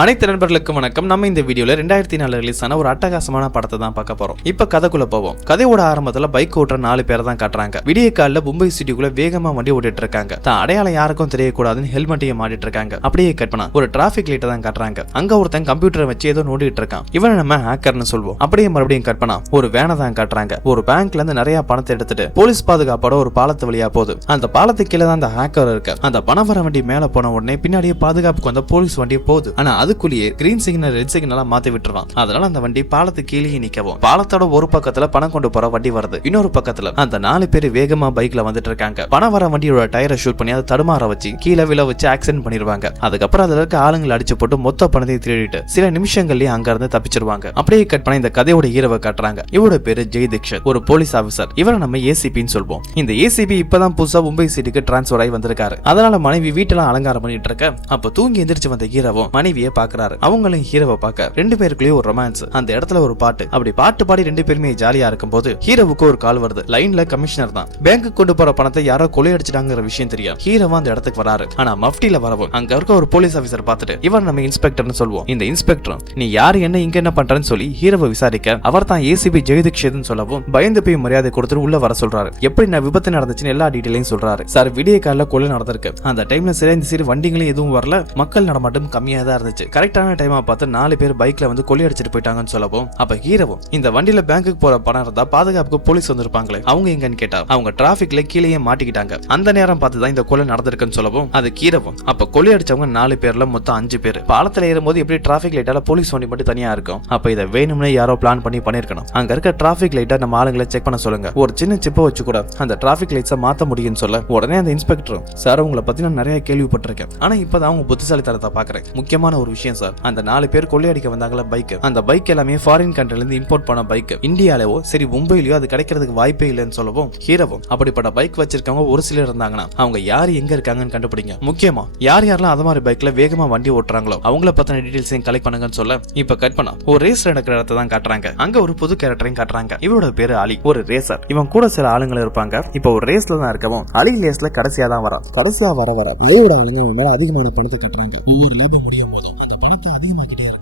அனைத்து நண்பர்களுக்கும் வணக்கம். நம்ம இந்த வீடியோல 2004 ரிலீஸ் ஆன ஒரு அட்டகாசமான படத்தை தான் பார்க்க போறோம். இப்ப கதைக்குள்ள போவோம். கதையோட ஆரம்பத்துல பைக் ஓட்டுற 4 பேரை தான் காட்டுறாங்க. விடிய காலில மும்பை சிட்டிக்குள்ள வேகமா வண்டி ஓட்டிட்டு இருக்காங்க. தான் அடையாளம் யாருக்கும் தெரியக்கூடாதுன்னு ஹெல்மெட்டையும் மாட்டிட்டு இருக்காங்க. அப்படியே கட் பண்ணா ஒரு டிராபிக் லைட்டை தான் காட்டுறாங்க. அங்க ஒருத்தன் கம்ப்யூட்டரை வச்சு ஏதோ நோண்டிட்டு இருக்கான். இவனை நம்ம ஹேக்கர்னு சொல்வோம். அப்படியே மறுபடியும் கட் பண்ணா ஒரு வேனை தான் காட்டுறாங்க. ஒரு பேங்க்ல இருந்து நிறைய பணத்தை எடுத்துட்டு போலீஸ் பாதுகாப்போட ஒரு பாலத்து வழியா போகுது. அந்த பாலத்துக்கு கீழே தான் அந்த ஹேக்கர் இருக்கு. அந்த பணம் வர வண்டி மேல போன உடனே பின்னாடியே பாதுகாப்புக்கு வந்த போலீஸ் வண்டி போகுது. ஆனா அதுக்குள்ளேயே கிரீன் சிக்னல் ரெட் சிக்னலா மாத்தி விட்டுருவான். அதனால அந்த வண்டி பாலத்துக்கு கீழே நிக்கவும் பாலத்தோட ஒரு பக்கத்துல பணம் கொண்டு போற வண்டி வருது. இன்னொரு பக்கத்துல அந்த 4 பேர் வேகமா பைக்ல வந்துட்டு இருக்காங்க. பணம் வர வண்டியோட டயரை ஷூட் பண்ணி அதை தடுமாற வச்சு கீழே விழ வச்சு ஆக்சிடென்ட் பண்ணிடுவாங்க. அதுக்கப்புறம் அதுல இருக்க ஆளுங்களை அடிச்சு போட்டு மொத்த பணத்தை திருடிட்டு சில நிமிஷங்கள்லயே அங்க இருந்து தப்பிச்சிருவாங்க. அப்படியே கட் பண்ணி இந்த கதையோட ஹீரோவை காட்டுறாங்க. இவரோட பேரு ஜெய் தீக்ஷித், ஒரு போலீஸ் ஆபீசர். இவரை நம்ம ஏசிபின்னு சொல்வோம். இந்த ஏசிபி இப்பதான் புதுசா மும்பை சிட்டிக்கு டிரான்ஸ்பர் ஆகி வந்திருக்காரு. அதனால மனைவி வீட்டுல அலங்காரம் பண்ணிட்டு இருக்க அப்ப தூங்கி எந்திரிச்சு வந்த ஹீரோவும் மனைவியை பாக்குறாரு. அவங்களும் ஹீரோவை பார்க்க 2 பேருக்குள்ளேயும் ஒரு ரொமான்ஸ். அந்த இடத்துல ஒரு பாட்டு. அப்படி பாட்டு பாடி 2 பேருமே ஜாலியா இருக்கும் போது ஹீரோவுக்கு ஒரு கால் வருது. லைன்ல கமிஷனர் தான். பேங்க்கு கொண்டு போற பணத்தை யாரோ கொள்ளையடிச்சிட்டாங்கிற விஷயம் தெரியும். ஹீரோவா அந்த இடத்துக்கு வராரு. ஆனா மஃப்டில வரவும் அங்க இருக்க ஒரு போலீஸ் ஆபீசர் பார்த்துட்டு இவர் நம்ம இன்ஸ்பெக்டர்னு சொல்லுவோம். இந்த இன்ஸ்பெக்டர் நீ யாரு இங்க என்ன பண்றன்னு சொல்லி ஹீரோவை விசாரிக்க அவர் தான் ஏசிபி ஜெய் தீக்ஷித்னு சொல்லவும் பயந்து போய் மரியாதை கொடுத்துட்டு உள்ள வர சொல்றாரு. எப்படி நான் விபத்து நடந்துச்சுன்னு எல்லா டீடைலையும் சொல்றாரு. சார் விடிய காலைல கொலை நடந்திருக்கு. அந்த டைம்ல சரியா இந்த சரி வண்டிகளும் எதுவும் வரல. மக்கள் நடமாட்டம் கம்மியா தான் இருந்துச்சு. கரெக்டான டைமா பார்த்து 4 பேர் பைக்ல வந்து கொள்ளையடிச்சிட்டு போயிட்டாங்கன்னு சொல்லவும் அப்ப ஹீரோவும் இந்த வண்டியில பேங்க்குக்கு போற பணம் இருந்தா பாதுகாப்புக்கு போலீஸ் வந்திருப்பாங்களே அவங்க எங்கன்னு கேட்டா அவங்க டிராபிக்ல கீழே மாட்டிக்கிட்டாங்க. அந்த நேரம் பார்த்துதான் இந்த கொலை நடந்திருக்குன்னு சொல்லவும் அது ஹீரோவும் அப்ப கொள்ளையடிச்சவங்க 4 பேர்ல மொத்தம் 5 பேர். பாலத்துல ஏறும்போது எப்படி டிராபிக் லைட்டால போலீஸ் வண்டி மட்டும் தனியா இருக்கும். அப்ப இதை வேணும்னே யாரோ பிளான் பண்ணி பண்ணிருக்கணும். அங்க இருக்க டிராபிக் லைட்டை நம்ம ஆளுங்களை செக் பண்ண சொல்லுங்க. ஒரு சின்ன சிப்பை வச்சு கூட அந்த டிராபிக் லைட்ஸை மாத்த முடியும்னு சொல்ல உடனே அந்த இன்ஸ்பெக்டர் சார் உங்களை பத்தி நான் நிறைய கேள்விப்பட்டிருக்கேன். ஆனா இப்பதான் அவங்க புத்திசாலித்தனத்தை பாக்குறேன். முக்கியமான ஒரு விஷயம் சார், அந்த 4 பேர் கொள்ளையடிக்க வந்தாங்களா பைக், அந்த பைக் எல்லாமே ஃபாரின் கண்ட்ரில இருந்து இம்போர்ட் பண்ண பைக். இந்தியாலவோ சரி மும்பையிலயோ அது கிடைக்கிறதுக்கு வாய்ப்பே இல்லைன்னு சொல்லவும் ஹீரோவும் அப்படிப்பட்ட பைக் வச்சிருக்கவங்க ஒரு சிலர் இருந்தாங்கன்னா அவங்க யார் எங்க இருக்காங்கன்னு கண்டுபிடிங்க. முக்கியமா யார் யாரெல்லாம் அது மாதிரி பைக்ல வேகமா வண்டி ஓட்டுறாங்களோ அவங்கள பத்தின டீடைல்ஸையும் கலெக்ட் பண்ணுங்கன்னு சொல்ல இப்ப கட் பண்ணா ஒரு ரேஸ் நடக்கிற இடத்தை தான் காட்டுறாங்க. அங்க ஒரு புது கேரக்டரையும் காட்டுறாங்க. இவரோட பேரு அலி, ஒரு ரேசர். இவன் கூட சில ஆளுங்க இருப்பாங்க. இப்ப ஒரு ரேஸ்ல தான் இருக்கவும் அலி ரேஸ்ல கடைசியா தான் வரான். கடைசியா வர அலியோட ஆளுங்க மேல அதிகமான பணத்தை கட்டுறாங்க. ஒவ்வொரு லேப் முடியும் போதும் அந்த பணத்தை அதிகமாக்கிட்டே இருக்காங்க.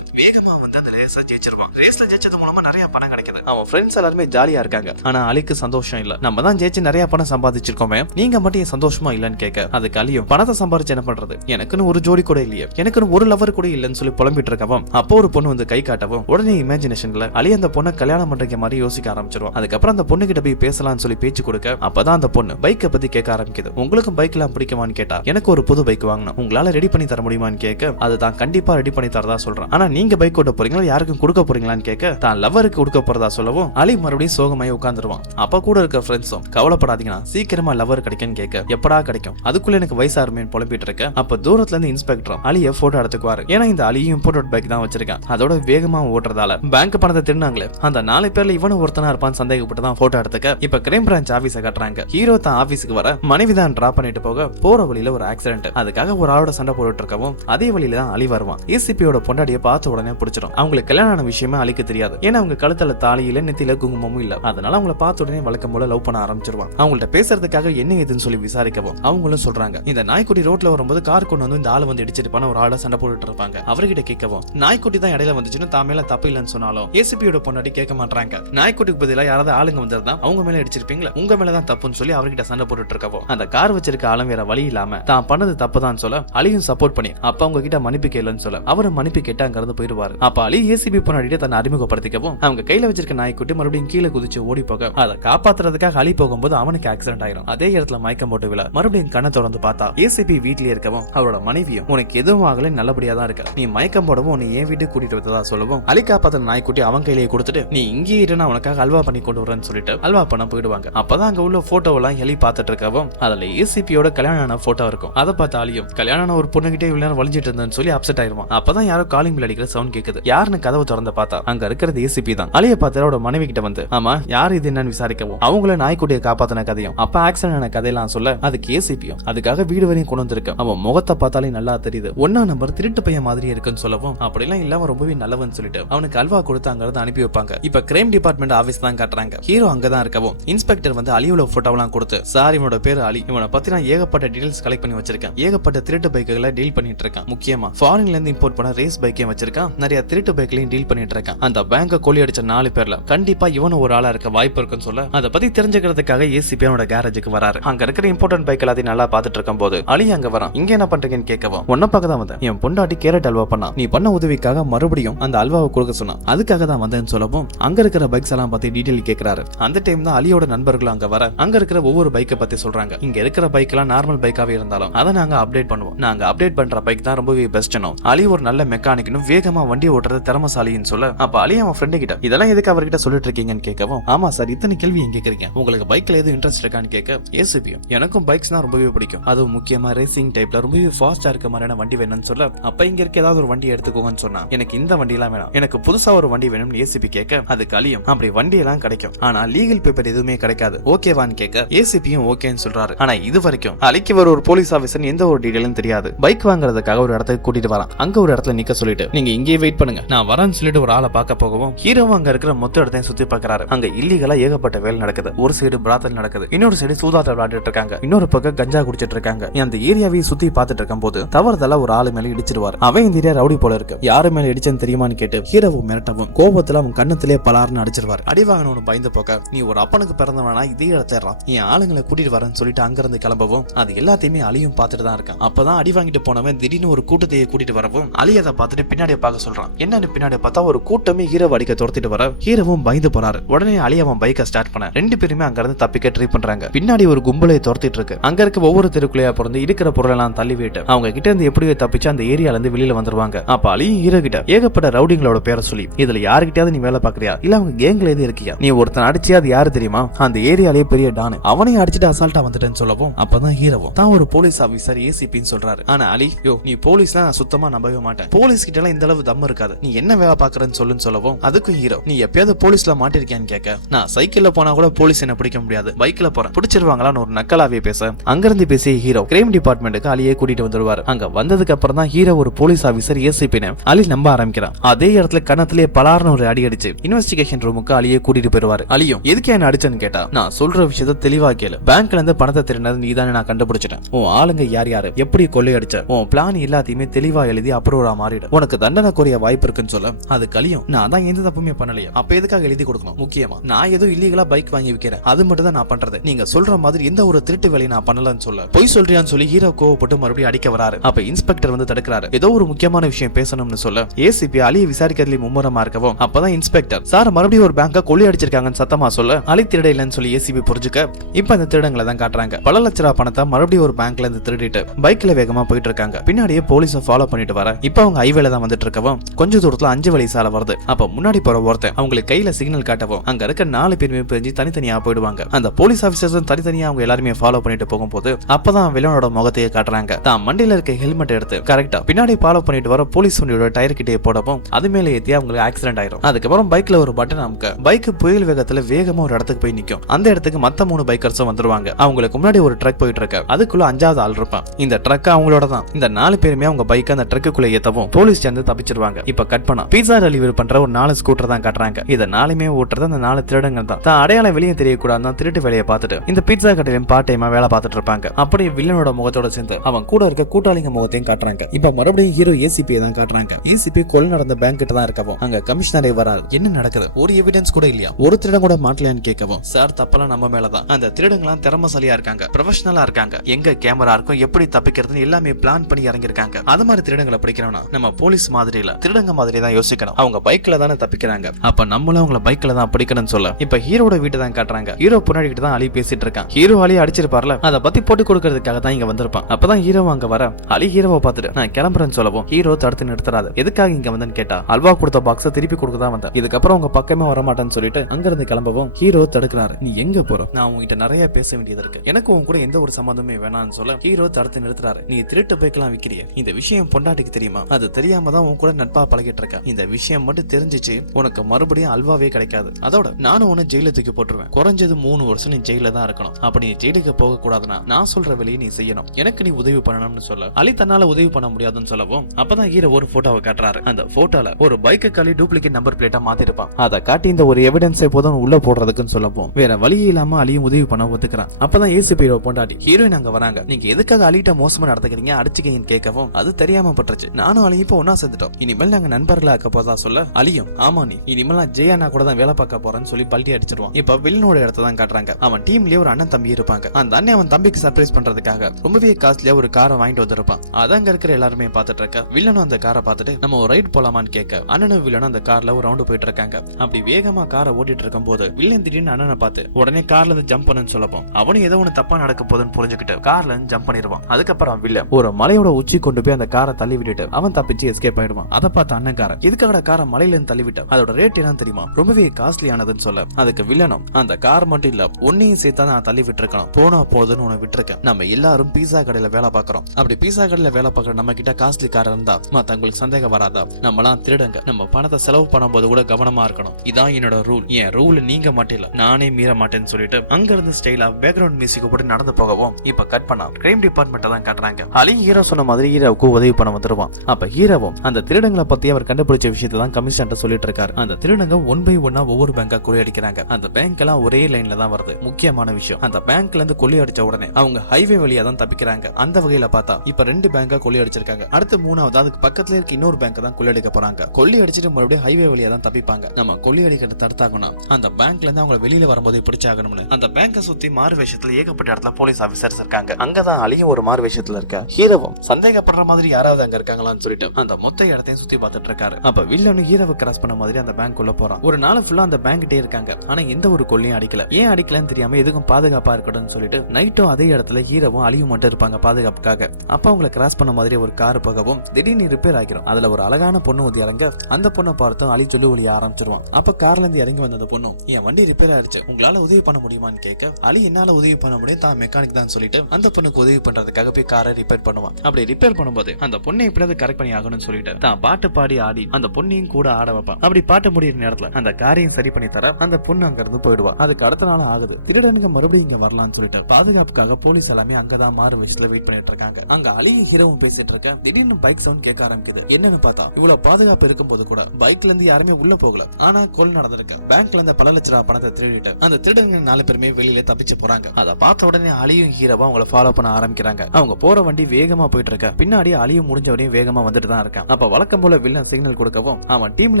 வேகமா வந்து அந்த ரேஸை ஜெயிச்சிருவான். ரேஸ்ல ஜெயிச்சது மூலமா நிறைய பணம் கிடைக்குது. அவன் ஃப்ரெண்ட்ஸ் எல்லாருமே ஜாலியா இருக்காங்க. ஆனா அலிக்கு சந்தோஷம் இல்ல. நம்ம தான் ஜெயிச்சு நிறைய பணம் சம்பாதிச்சிருக்கோமே, நீங்க மட்டும் ஏன் சந்தோஷமா இல்லன்னு கேட்க அதுக்கு அலியும் பணத்தை சம்பாதிச்சு என்ன பண்றது, எனக்குன்னு ஒரு ஜோடி கூட இல்லையே, எனக்குன்னு ஒரு லவர் கூட இல்லன்னு சொல்லி புலம்பிட்டு இருக்கவும் அப்போ ஒரு பொண்ணு வந்து கை காட்டவும் உடனே இமேஜினேஷன்ல அலி அந்த பொண்ணை கல்யாணம் பண்ற மாதிரி யோசிக்க ஆரம்பிச்சிருவான். அதுக்கப்புறம் அந்த பொண்ணு கிட்ட போய் பேசலாம்னு சொல்லி பேச்சு கொடுக்க அப்பதான் அந்த பொண்ணு பைக்கை பத்தி கேட்க ஆரம்பிக்குது. உங்களுக்கும் பைக் எல்லாம் பிடிக்குமான்னு கேட்டா எனக்கு ஒரு புது பைக் வாங்கணும், உங்களால ரெடி பண்ணி தர முடியுமான்னு கேட்க அது தான் கண்டிப்பா ரெடி பண்ணி தரதா சொல்றான். ஆனா நீங்க பைக் ஓட்ட போறீங்களா யாருக்கும் கொடுக்க போறீங்களான்னு கேட்க தான் லவருக்கு கொடுக்க போறதா சொல்லவும் அலி மறுபடியும் சோகமாயி உட்கார்ந்துருவான். அப்ப கூட இருக்க ஃப்ரெண்ட்ஸும் கவலைப்படாதீங்கன்னா சீக்கிரமா லவர் கிடைக்கும்னு கேட்க எப்படா கிடைக்கும், அதுக்குள்ள எனக்கு வயசாருமேன்னு புலம்பிட்டு இருக்க அப்ப தூரத்துல இருந்து இன்ஸ்பெக்டர் அலியை போட்டோ எடுத்துக்குவாரு. ஏன்னா இந்த அலியும் இம்போர்ட் பைக் தான் வச்சிருக்கான். அதோட வேகமா ஓட்டுறதால பேங்க் பணத்தை திருநாங்களே அந்த 4 பேர்ல இவனு ஒருத்தனா இருப்பான்னு சந்தேகப்பட்டு தான் போட்டோ எடுத்துக்க இப்ப கிரைம் பிரான்ச் ஆபீஸை காட்டுறாங்க. ஹீரோ தான் ஆபீஸுக்கு வர மனைவி தான் டிராப் பண்ணிட்டு போக போற வழியில ஒரு ஆக்சிடென்ட். அதுக்காக ஒரு ஆளோட சண்டை போட்டுட்டு இருக்கவும் அதே வழியில தான் அலி வருவான். ஏசிபியோட பொண்டாடியை பார்த்த உடனே பிடிச்சிடும். அவங்களுக்கு கல்யாணம் ஆன விஷயமே அலிக்கு தெரியாது. ஏன்னா அவங்க கழுத்துல தாலியில நெத்தியில குங்குமமும் இல்ல. அதனால அவங்கள பார்த்த உடனே வழக்கம் போல லவ் பண்ண ஆரம்பிச்சிருவான். அவங்கள்ட்ட பேசுறதுக்காக என்ன ஏதுன்னு சொல்லி விசாரிக்கவும் அவங்களும் சொல்றாங்க இந்த நாய்க்குட்டி ரோட்ல வரும்போது கார் கொண்டு வந்து இந்த ஆளு வந்து இடிச்சிட்டு போன ஒரு ஆளை சண்டை போட்டுட்டு இருப்பாங்க. அவர்கிட்ட கேட்கவும் நாய்க்குட்டி தான் இடையில வந்துச்சுன்னு தான் மேல தப்பு இல்லைன்னு சொன்னாலும் ஏசிபியோட பொண்டாட்டி கேட்க மாட்டாங்க. நாய்க்குட்டிக்கு பதிலா யாராவது ஆளுங்க வந்திருந்தா அவங்க மேல அடிச்சிருப்பீங்களா, உங்க மேலதான் தப்புன்னு சொல்லி அவர்கிட்ட சண்டை போட்டுட்டு இருக்கவும் அந்த கார் வச்சிருக்க ஆளும் வேற வழி இல்லாம தான் பண்ணது தப்பு தான் சொல்ல அலியும் சப்போர்ட் பண்ணி அப்ப அவங்க கிட்ட மன்னிப்பு கேளுன்னு சொல்ல அவரும் மன்னிப்பு கேட்டு அங்க இருந்து போயிடுவாரு. அப்ப அலி ஏசிபி பொண்டாட்டியை தன்னை அறிமுகப்படுத்திக்கவும் அவங்க கையில வச்சிருக்க நாய்க்குட்டி மறுபடியும் கீழே குதிச்சு ஓடி போக அதை காப்பாத்துறதுக்காக அலி போகும்போது அவனுக்கு ஆக்சிடென்ட் ஆயிரும். அதே இடத்துல மயக்கம் போட்டு விழ மறுபடியும் கண்ணை தொடர்ந்து பார்த்தா ஏசிபி வீட்லயே இருக்கவும் அவரோட மனைவியும் உனக்கு எதுவும் ஆகல நல்லபடியா தான் இருக்க, நீ மயக்கம் போடவும் உன்னை என் வீட்டுக்கு கூட்டிட்டு வந்ததா சொல்லவும் அலி காப்பாத்த நாய்க்குட்டி அவன் கையிலேயே கொடுத்துட்டு நீ இங்கே இரு நான் உனக்காக அல்வா பண்ணி கொண்டு வரேன்னு சொல்லிட்டு அல்வா பண்ண போயிடுவாங்க. அப்பதான் அங்க உள்ள போட்டோ எல்லாம் எலி பார்த்துட்டு இருக்கவும் அதுல ஏசிபியோட கல்யாணம் ஆன போட்டோ இருக்கும். அதை பார்த்து அலியும் கல்யாணம் ஒரு பொண்ணுகிட்டே இவ்வளவு நேரம் வலிஞ்சிட்டு இருந்தேன்னு சொல்லி அப்செட் ஆயிருவான். அப்பதான் யாரோ காலிங் பில் அடிக்கிற சவுண்ட் கேக்குது. யாருன்னு கதவு திறந்து பார்த்தா அங்க இருக்கிறது ஏசிபி தான். அலியை பார்த்து அவரோட மனைவி கிட்ட வந்து, ஆமா யார் இது என்னன்னு விசாரிக்கவும் அவங்கள நாய்க்குட்டியை காப்பாத்தின கதையும் அப்ப ஆக்சிடென்ட் ஆன கதையெல்லாம் சொல்ல அதுக்கு ஏசிபியும் அதுக்காக வீடு வரையும் கொண்டு வந்திருக்க அவன் முகத்தை பார்த்தாலே நல்லா தெரியுது, ஒன்னா நம்பர் திருட்டு பையன் மாதிரி இருக்குன்னு சொல்லவும் அப்படிலாம் இல்லாம ரொம்பவே நல்லவன் சொல்லிட்டு அவனுக்கு அல்வா கொடுத்து அங்கிருந்து அனுப்பி வைப்பாங்க. இப்ப கிரைம் டிபார்ட்மெண்ட் ஆபீஸ் தான் காட்டுறாங்க. ஹீரோ அங்கதான் இருக்கவும் இன்ஸ்பெக்டர் வந்து அலியோட போட்டோலாம் கொடுத்து, சார் இவனோட பேரு அலி, இவனை பத்தி நான் ஏகப்பட்ட டீடைல்ஸ் கலெக்ட் பண்ணி வச்சிருக்கேன், ஏகப்பட்ட திருட்டு பைக்குகளை டீல் பண்ணிட்டு இருக்கான், முக்கியமா ஃபாரின்ல இருந்து இம்போர்ட் பண்ண ரேஸ் பைக்கையும் வச்சிருக்கான், நிறைய திருட்டு பைக்லையும் டீல் பண்ணிட்டு இருக்கான், அந்த பேங்க கொள்ளி அடிச்ச 4 பேர்ல கண்டிப்பா இவனும் ஒரு ஆளா இருக்க வாய்ப்பு இருக்குன்னு சொல்ல அதை பத்தி தெரிஞ்சுக்கிறதுக்காக ஏசிபி அவனோட கேரேஜுக்கு வராரு. அங்க இருக்கிற இம்பார்ட்டன்ட் பைக் எல்லாத்தையும் நல்லா பாத்துட்டு இருக்கும் போது அலி அங்க வரான். இங்க என்ன பண்றீங்கன்னு கேட்கவும், உன்ன பக்கம் தான் வந்தேன், என் பொண்டாட்டி கேரட் அல்வா பண்ணா, நீ பண்ண உதவிக்காக மறுபடியும் அந்த அல்வாவை கொடுக்க சொன்னா, அதுக்காக தான் வந்தேன்னு சொல்லவும் அங்க இருக்கிற பைக்ஸ் எல்லாம் பத்தி டீடைல் கேட்கிறாரு. அந்த டைம் தான் அலியோட நண்பர்களும் அங்க வர அங்க இருக்கிற ஒவ்வொரு பைக்கை பத்தி சொல்றாங்க. இங்க இருக்கிற பைக் எல்லாம் நார்மல் பைக்காவே இருந்தாலும் அதை நாங்க அப்டேட் பண்ணுவோம், நாங்க அப்டேட் பண்ற பைக் தான் ரொம்பவே பெஸ்ட்னோ, அலி ஒரு நல்ல மெக்கானிக்னு வேகமா வண்டி ஓட்டுறது திறமசாலின்னு சொல்ல அப்ப அலி அவன் ஃப்ரெண்டு கிட்ட இதெல்லாம் எதுக்கு அவர்கிட்ட சொல்லிட்டு இருக்கீங்கன்னு கேட்கவும், ஆமா சார் இத்தனை கேள்வி எங்க கேக்குறீங்க, உங்களுக்கு பைக்ல எதுவும் இன்ட்ரெஸ்ட் இருக்கான்னு கேட்க ஏசிபியும் எனக்கும் பைக்ஸ்னா ரொம்பவே பிடிக்கும், அதுவும் முக்கியமா ரேசிங் டைப்ல ரொம்பவே ஃபாஸ்டா இருக்க மாதிரியான வண்டி வேணும்னு சொல்ல அப்ப இங்க இருக்க ஏதாவது ஒரு வண்டி எடுத்துக்கோங்கன்னு சொன்னா எனக்கு இந்த வண்டி எல்லாம் வேணாம், எனக்கு புதுசா ஒரு வண்டி வேணும்னு ஏசிபி கேட்க அதுக்கு அலியும் அப்படி வண்டி எல்லாம் கிடைக்கும் ஆனா லீகல் பேப்பர் எதுவுமே கிடைக்காது, ஓகேவான்னு கேட்க ஏசிபியும் ஓகேன்னு சொல்றாரு. ஆனா இது வரைக்கும் அலிக்கு ஒரு போலீஸ் ஆபீசர் எந்த ஒரு டீடைலும் தெரியாது. பைக் வாங்குறதுக்காக ஒரு இடத்துக்கு கூட்டிட்டு வரான். அங்க ஒரு இடத்துல நிக்க சொல்லிட்டு நீங்க இங்கேயே வெயிட் பண்ணுங்க நான் வரேன்னு சொல்லிட்டு ஒரு ஆளை பார்க்க போகவும் ஹீரோவும் அங்க இருக்கிற மொத்த இடத்தையும் சுத்தி பார்க்கறாரு. அங்க இல்லீகலா ஏகப்பட்ட வேலை நடக்குது. ஒரு சைடு பிராத்தல் நடக்குது, இன்னொரு சைடு சூதாட்டம் விளையாடிட்டு இருக்காங்க, இன்னொரு பக்கம் கஞ்சா குடிச்சிட்டு இருக்காங்க. அந்த ஏரியாவை சுத்தி பார்த்துட்டு இருக்கும் போது தவறுதலா ஒரு ஆளு மேல இடிச்சிருவாரு. அவன் இந்த ஏரியா ரவுடி போல இருக்கு, யாரு மேல இடிச்சன்னு தெரியுமான்னு கேட்டு ஹீரோவை மிரட்டவும் கோபத்துல அவன் கண்ணத்திலே பலார்னு அடிச்சிருவாரு. அடிவாங்கனவனு பயந்து போக்க நீ ஒரு அப்பனுக்கு பிறந்தவனா இதே இடத்துல என் ஆளுங்களை கூட்டிட்டு வரேன்னு சொல்லிட்டு அங்கிருந்து கிளம்பவும் அது எல்லாத்தையுமே அலியும் பார்த்துட்டு தான் இருக்கான். அப்பதான் அடி வாங்கிட்டு போனவன் திடீர்னு ஒரு கூட்டத்தையே கூட்டிட்டு வரவும் அலி அதை பார்த்துட்டு பின்னாடியே பார்க்க சொல்றான். என்னன்னு பின்னாடி பார்த்தா ஒரு கூட்டமே ஹீரோ அடிக்க துரத்திட்டு வர ஹீரோவும் பயந்து போறாரு. உடனே அலி அவன் பைக்கை ஸ்டார்ட் பண்ண 2 பேருமே அங்க இருந்து தப்பிக்க ட்ரை பண்றாங்க. பின்னாடி ஒரு கும்பலை துரத்திட்டு இருக்கு. அங்க இருக்க ஒவ்வொரு தெருக்குள்ளையா பிறந்து இருக்கிற பொருள் எல்லாம் தள்ளி விட்டு அவங்க கிட்ட இருந்து எப்படியோ தப்பிச்சு அந்த ஏரியால இருந்து வெளியில வந்துருவாங்க. அப்ப அலி ஹீரோ கிட்ட ஏகப்பட்ட ரவுடிங்களோட பேரை சொல்லி இதுல யாருக்கிட்டயாவது நீ வேலை பாக்குறியா இல்ல அவங்க கேங்ல எது இருக்கியா, நீ ஒருத்தன் அடிச்சு அது யாரு தெரியுமா, அந்த ஏரியாலே பெரிய டான், அவனையும் அடிச்சுட்டு அசால்ட்டா வந்துட்டேன்னு சொல்லவும் அப்பதான் ஹீரோவும் தான் ஒரு போலீஸ் ஆபீசர் ஏசிபின்னு சொல்றாரு. ஆனா அலி யோ நீ போலீஸ்னா நான் சுத்தமா நம்பவே மாட்டேன், போலீஸ் கிட்ட எல்லாம் இந்த அளவு தம் இருக்காது, நீ என்ன வேலை பாக்குறன்னு சொல்லுன்னு சொல்லவும் அதுக்கும் ஹீரோ நீ எப்பயாவது போலீஸ்ல மாட்டிருக்கியான்னு கேட்க நான் சைக்கிள்ல போனா கூட போலீஸ் என்ன பிடிக்க முடியாது, பைக்ல போறேன் பிடிச்சிருவாங்களான்னு ஒரு நக்கலாவே பேச அங்கிருந்து பேசிய ஹீரோ கிரைம் டிபார்ட்மெண்ட்டுக்கு அலியை கூட்டிட்டு வந்துருவாரு. அங்க வந்ததுக்கு அப்புறம் தான் ஹீரோ ஒரு போலீஸ் ஆபீசர் ஏசிபின்னு அலி நம்ப ஆரம்பிக்கிறான். அதே இடத்துல கணத்திலே பலார்னு ஒரு அடி அடிச்சு இன்வெஸ்டிகேஷன் ரூமுக்கு அலியை கூட்டிட்டு போயிருவாரு. அலியும் எதுக்கு என்ன அடிச்சன்னு கேட்டா நான் சொல்ற விஷயத்த தெளிவா கேளு, பேங்க்ல இருந்து பணத்தை திருடினது நீதானே நான் கண்டுபிடிச்சிட்டேன், உன் ஆளுங்க யார் யாரு எப்படி கொள்ளையடிச்ச உன் பிளான் எல்லாத்தையுமே தெளிவா எழுதி அப்ரூவரா மாறிடு, உனக்கு தண்டனை குறைய வாய்ப்பு இருக்குன்னு சொல்ல அது கலியும் நான் தான் எந்த தப்புமே பண்ணலையா, அப்ப எதுக்காக எழுதி கொடுக்கணும், முக்கியமா நான் ஏதோ இல்லீகலா பைக் வாங்கி விக்கிறேன் அது மட்டும் தான் நான் பண்றது, நீங்க சொல்ற மாதிரி எந்த ஒரு திருட்டு வேலையை நான் பண்ணலன்னு சொல்ல பொய் சொல்றியான்னு சொல்லி ஹீரோ கோவப்பட்டு மறுபடியும் அடிக்க வராரு. அப்ப இன்ஸ்பெக்டர் வந்து தடுக்கிறாரு. ஏதோ ஒரு முக்கியமான விஷயம் பேசணும்னு சொல்ல ஏசிபி அலியை விசாரிக்கிறதுல மும்முரமா இருக்கவும் அப்பதான் இன்ஸ்பெக்டர் சார் மறுபடியும் ஒரு பேங்க கொள்ளையடிச்சிருக்காங்கன்னு சத்தமா சொல்ல அலி திருட இல்லைன்னு சொல்லி ஏசிபி புரிஞ்சுக்க இப்ப அந்த திருடங்களை தான் காட்டுறாங்க. பல லட்ச ரூபாய் பணத்தை மறுபடியும் ஒரு பேங்க்ல இருந்து திருடிட்டு பைக்ல வேகமா போயிட்டு இருக்காங்க. பின்னாடியே போலீஸ் ஃபாலோ பண்ணிட்டு வர இப்ப அவங்க ஹைவேல தான் வந்துட்டு இருக்கவும் கொஞ்ச தூரத்துல 5 வழி சாலை வருது. அப்ப முன்னாடி போற ஒருத்தன் அவங்களுக்கு கையில சிக்னல் காட்டவும் அங்க இருக்க 4 பேருமே பிரிஞ்சு தனித்தனியா போயிடுவாங்க. அந்த போலீஸ் ஆபீசர்ஸ் தனித்தனியா அவங்க எல்லாருமே ஃபாலோ பண்ணிட்டு போகும்போது அப்பதான் வில்லனோட முகத்தையே காட்டுறாங்க. தான் மண்டியில இருக்க ஹெல்மெட் எடுத்து கரெக்டா பின்னாடி ஃபாலோ பண்ணிட்டு வர போலீஸ் வண்டியோட டயர் கிட்டே போடவும் அது மேல ஏத்தி அவங்களுக்கு ஆக்சிடென்ட் ஆயிரும். அதுக்கப்புறம் பைக்ல ஒரு பட்டன் அமுக்க பைக் புயல் வேகத்துல வேகமா ஒரு இடத்துக்கு போய் நிக்கும். அந்த இடத்துக்கு மத்த 3 பைக்கர்ஸும் வந்துருவாங்க. அவங்களுக்கு முன்னாடி ஒரு ட்ரக் போயிட்டு இருக்கு. அதுக்குள்ள 5வது ஆள் இருப்பான். இந்த ட்ரக் அவங்களோட தான். இந்த 4 பேருமே அவங்க பைக் அந்த ட்ரக்குள்ள ஏத்தவும் போலீஸ் சேர்ந்து தப்பிச்சிருவாங்க. இப்ப கட் பண்ணா பீஸா டெலிவரி பண்ற ஒரு 4 ஸ்கூட்டர் தான் காட்டுறாங்க. இத 4மே ஓட்டுறது அந்த 4 திருடங்க தான். அடையாளம் வெளியே தெரியக்கூடாது திருட்டு வேலையை பார்த்துட்டு இந்த பீட்சா கடையிலும் பார்ட் டைமா வேலை பார்த்துட்டு இருப்பாங்க. அப்படியே வில்லனோட முகத்தோட சேர்ந்து அவன் கூட இருக்க கூட்டாளிங்க முகத்தையும் காட்டுறாங்க. இப்ப மறுபடியும் ஹீரோ ஏசிபியை தான் காட்டுறாங்க. ஏசிபி கொலை நடந்த பேங்க் கிட்ட தான் இருக்கவும் அங்க கமிஷனரே வராரு. என்ன நடக்குது, ஒரு எவிடன்ஸ் கூட இல்லையா, ஒரு திருடன் கூட மாட்டலையான்னு கேட்கவும் சார் தப்பெல்லாம் நம்ம மேலதான், அந்த திருடங்களாம் திறமசாலியா இருக்காங்க, ப்ரொஃபஷனலா இருக்காங்க, எங்க கேமரா இருக்கும் எப்படி தப்பிக்கிறதுன்னு எல்லாமே பிளான் பண்ணி இறங்கிருக்காங்க. அது மாதிரி திருடங்களை பிடிக்கிறோம்னா நம்ம போலீஸ் மாதிரி இல்ல திருடங்க மாதிரி தான் யோசிக்கணும். அவங்க பைக்ல தானே தப்பிக்கிறாங்க, அப்ப நம்மளும் அவங்கள பைக்ல தான் பிடிக்கணும்னு சொல்ல இப்ப ஹீரோட வீட்டு தான் காட்டுறாங்க. ஹீரோ பின்னாடி தான் அலி பேசிட்டு இருக்கான். ஹீரோ அலி அடிச்சிருப்பார்ல அதை பத்தி போட்டு கொடுக்கறதுக்காக தான் இங்க வந்திருப்பான். அப்பதான் ஹீரோ அங்க வர அலி ஹீரோவை பார்த்துட்டு நான் கிளம்புறேன்னு சொல்லவும் ஹீரோ தடுத்து நிறுத்துறாரு. எதுக்காக இங்க வந்தேன்னு கேட்டா அல்வா கொடுத்த பாக்ஸை திருப்பி கொடுக்க தான் வந்தேன், இதுக்கப்புறம் உங்க பக்கமே வர மாட்டேன்னு சொல்லிட்டு அங்க இருந்து கிளம்பவும் ஹீரோ தடுக்கிறாரு. நீ எங்க போற, நான் உங்ககிட்ட நிறைய பேச வேண்டியது இருக்கு, எனக்கு உன் கூட எந்த ஒரு சம்பந்தமே வேணாம்னு சொல்ல ஹீரோ தடுத்து நிறுத்துறாரு. நீ திருட்டு பைக்கெல்லாம் விக்கிறிய, இந்த விஷயம் பொண்டாட்டிக்கு தெரியுமா, அது தெரியாம தான் உன் கூட நட்பா பழகிட்டு இருக்க, இருக்கேன். இந்த விஷயம் மட்டும் தெரிஞ்சிச்சு உனக்கு மறுபடியும் அல்வாவே கிடைக்காது. அதோட நானும் உன்னை ஜெயில தூக்கி போட்டுருவேன். குறைஞ்சது 3 வருஷம் நீ ஜெயில தான் இருக்கணும். அப்படி நீ ஜெயிலுக்கு போக கூடாதுன்னா நான் சொல்ற வேலையை நீ செய்யணும். எனக்கு நீ உதவி பண்ணணும்னு சொல்ல அலி தன்னால உதவி பண்ண முடியாதுன்னு சொல்லவும் அப்பதான் ஹீரோ ஒரு போட்டோவை காட்டுறாரு. அந்த போட்டோல ஒரு பைக்கு காலி டூப்ளிகேட் நம்பர் பிளேட்டா மாத்திருப்பான். அதை காட்டி இந்த ஒரு எவிடன்ஸை போதும் உள்ள போடுறதுக்குன்னு சொல்லவும் வேற வழி இல்லாம அலியும் உதவி பண்ண ஒத்துக்கிறான். அப்பதான் ஏசிபி பொண்டாட்டி ஹீரோயின் அங்க வராங்க. நீங்க எதுக்காக அலிட்ட மோசமா நடந்துக்கிறீங்க, அடிச்சுக்கீங்கன்னு கேட்கவும் அது தெரியாம பட்டுருச்சு. நானும் அலியும் இப்போ ஒன்னா சேர்ந்துட்டோம். இனிமேல் நாங்க நண்பர்களா இருக்க போதா சொல்ல அலியும் ஆமா நீ இனிமேல் நான் ஜெயானா கூட தான் வேலை பார்க்க போறேன்னு சொல்லி பல்ட்டி அடிச்சிருவான். இப்ப வில்லனோட இடத்த தான் காட்டுறாங்க. அவன் டீம்லயே ஒரு அண்ணன் தம்பி இருப்பாங்க. அந்த அண்ணன் அவன் தம்பிக்கு சர்ப்ரைஸ் பண்றதுக்காக ரொம்பவே காஸ்ட்லியா ஒரு காரை வாங்கிட்டு வந்திருப்பான். அதங்க இருக்கிற எல்லாருமே பார்த்துட்டு இருக்க வில்லனும் அந்த காரை பார்த்துட்டு நம்ம ஒரு ரைட் போலாமான்னு கேட்க அண்ணனும் வில்லனும் அந்த கார்ல ஒரு ரவுண்டு போயிட்டு இருக்காங்க. அப்படி வேகமா காரை ஓட்டிட்டு இருக்கும் போது வில்லன் திடீர்னு அண்ணனை பார்த்து உடனே கார்ல இருந்து ஜம்ப் பண்ணுன்னு சொல்லப்போம். அவனும் ஏதோ ஒண்ணு தப்பா நடக்க போதுன்னு புரிஞ்சுக்கிட்டு கார்ல இருந்து ஜம்ப் பண்ணிடுவான். அதுக்கப்புறம் வில்லன் ஒரு மலையோட உச்சி கொண்டு போய் அந்த காரை தள்ளி விட்டுட்டு அவன் தப்பிச்சு எஸ்கேப் ஆயிடுவான். அதை பார்த்த அண்ணன் காரை எதுக்காக காரை மலையில இருந்து தள்ளி விட்டு அதோட ரேட் என்ன தெரியுமா, ரொம்பவே காஸ்ட்லியானதுன்னு சொல்ல அதுக்கு வில்லனும் அந்த கார் மட்டும் இல்ல ஒன்னையும் சேர்த்தா நான் தள்ளி விட்டு இருக்கணும், போனா போதுன்னு உன விட்டுருக்கேன். நம்ம எல்லாரும் பீஸா கடையில வேலை பார்க்கறோம். அப்படி பீஸா கடையில வேலை பார்க்கற நம்ம கிட்ட காஸ்ட்லி கார் இருந்தா மத்தவங்களுக்கு சந்தேகம் வராதா? நம்மளாம் திருடங்க, நம்ம பணத்தை செலவு பண்ணும்போது கூட கவனமா இருக்கணும். இதான் என்னோட ரூல். என் ரூல் நீங்க மட்டும் இல்ல நானே மீற மாட்டேன்னு சொல்லிட்டு அங்க இருந்து ஸ்டைலா பேக்ரவுண்ட் மியூசிக் போட்டு நடந்து போகவும் இப்ப கட் பண்ணா கிரைம் டிபார்ட்மெண்ட் தான் காட்டுறாங்க. அலி ஹீரோ சொன்ன மாதிரி ஹீரோவுக்கு உதவி பண்ண வந்துருவான். அப்ப ஹீரோவும் அந்த திருடங்களை பத்தி அவர் கண்டுபிடிச்ச விஷயத்தை தான் கமிஷனர் சொல்லிட்டு இருக்காரு. அந்த திருடங்க 1 by 1 ஒவ்வொரு பேங்கா கொள்ளையடிக்கிறாங்க. அந்த பேங்க் எல்லாம் ஒரே லைன்ல தான் வருது. முக்கியமான விஷயம் அந்த பேங்க்ல இருந்து கொள்ளையடிச்ச உடனே அவங்க ஹைவே வழியா தான் தப்பிக்கிறாங்க. அந்த வகையில பார்த்தா இப்ப 2 பேங்கா கொள்ளையடிச்சிருக்காங்க. அடுத்து 3வது அதுக்கு பக்கத்துல இருக்க இன்னொரு பேங்க் தான் கொள்ளையடிக்க போறாங்க. கொள்ளையடிச்சிட்டு மறுபடியும் ஹைவே வழியா தான் தப்பிப்பாங்க. நம்ம கொள்ளையடிக்கிறத தடுத்தாகணும். அந்த பேங்க்ல இருந்து அவங்க வெளியில வரும்போது பிடிச்சாகணும்னு அந்த பேங்கை சுத்தி மாறு வேஷத்துல ஏகப்பட்ட இடத்துல போலீஸ் ஆபீசர்ஸ் இருக்காங்க. அங்கதான் அலியும் ஒரு மாறு வேஷத்துல இருக்க. ஹீரோவும் சந்தேகப்படுற மாதிரி யாராவது அங்க இருக்காங்களான்னு சொல்லிட்டு அந்த மொத்த இடத்தையும் சுத்தி பார்த்துட்டு இருக்காரு. அப்ப வில்லனு ஹீரோவை கிராஸ் பண்ண மாதிரி அந்த பேங்க் உள்ள போறான். ஒரு நாள் ஃபுல்லா அந்த பேங்க்ட்டே இருக்காங்க. ஆனா எந்த ஒரு கொள்ளையும் அடிக்கல. ஏன் அடிக்கலன்னு தெரியாம எதுக்கும் பாதுகாப்பா இருக்கட்டும்னு சொல்லிட்டு நைட்டும் அதே இடத்துல ஹீரோவும் அலியும் மட்டும் இருப்பாங்க பாதுகாப்புக்காக. அப்ப அவங்களை கிராஸ் பண்ண மாதிரி ஒரு கார் போகவும் திடீர்னு ரிப்பேர் ஆகிரும். அதுல ஒரு அழகான பொண்ணு வந்து இறங்க அந்த பொண்ணை பார்த்தும் அலி சொல்லி ஒளிய ஆரம்பிச்சிருவான். அப்ப கார்ல இருந்து இறங்கி வந்த அந்த பொண்ணும் என் வண்டி ரிப்பேர் ஆயிடுச்சு, உங்களால உதவி பண்ண முடியுமான்னு கேட்க அலி என்னால உதவி பண்ண முடியும், தான் மெக்கானிக் தான் சொல்லிட்டு அந்த பொண்ணுக்கு உதவி பண்றதுக்காக போய் காரை ரிப்பேர் பண்ணுவான். அப்படி ரிப்பேர் பண்ணும்போது அந்த பொண்ணை எப்படியாவது கரெக்ட் பண்ணி ஆகணும்னு சொல்லிட்டு தான் பாட்டு பாடி ஆடி அந்த பொண்ணையும் கூட ஆட வைப்பான். அப்படி பாட்டு முடியிற நேரத்துல அந்த காரையும் சரி பண்ணி தர அந்த பொண்ணு அங்க இருந்து போயிடுவா. அதுக்கு அடுத்த நாள் ஆகுது. திருடனுக்கு மறுபடியும் இங்க வரலாம்னு சொல்லிட்டு பாதுகாப்புக்காக போலீஸ் எல்லாமே அங்கதான் மாறு வயசுல வெயிட் பண்ணிட்டு இருக்காங்க. அங்க அலியும் ஹீரோவும் பேசிட்டு இருக்க திடீர்னு பைக் சவுண்ட் கேட்க ஆரம்பிக்குது. என்னன்னு பார்த்தா இவ்வளவு பாதுகாப்பு இருக்கும் போது கூட பைக்ல இருந்து யாருமே உள்ள போகல. ஆனா கொலை நடந்திருக்கு. பேங்க்ல இருந்து பல லட்ச ரூபாய் பணத்தை திருடிட்டு அந்த திருடங்க 4 பேருமே வெளியில தப்பிச்சு போறாங்க. அதை பார்த்த உடனே அலியும் ஹீரோவும் அவங்கள ஃபாலோ பண்ண ஆரம்பிக்கிறாங்க. அவங்க போற வண்டி வேகமா போயிட்டு இருக்க. பின்னாடி அலியும் முடிஞ்ச வரையும் வேகமா வந்துட்டு தான் இருக்கான். அப்ப வழக்கம் போல வில்லன் சிக்னல் கொடுக்கவும் அவன் டீம்ல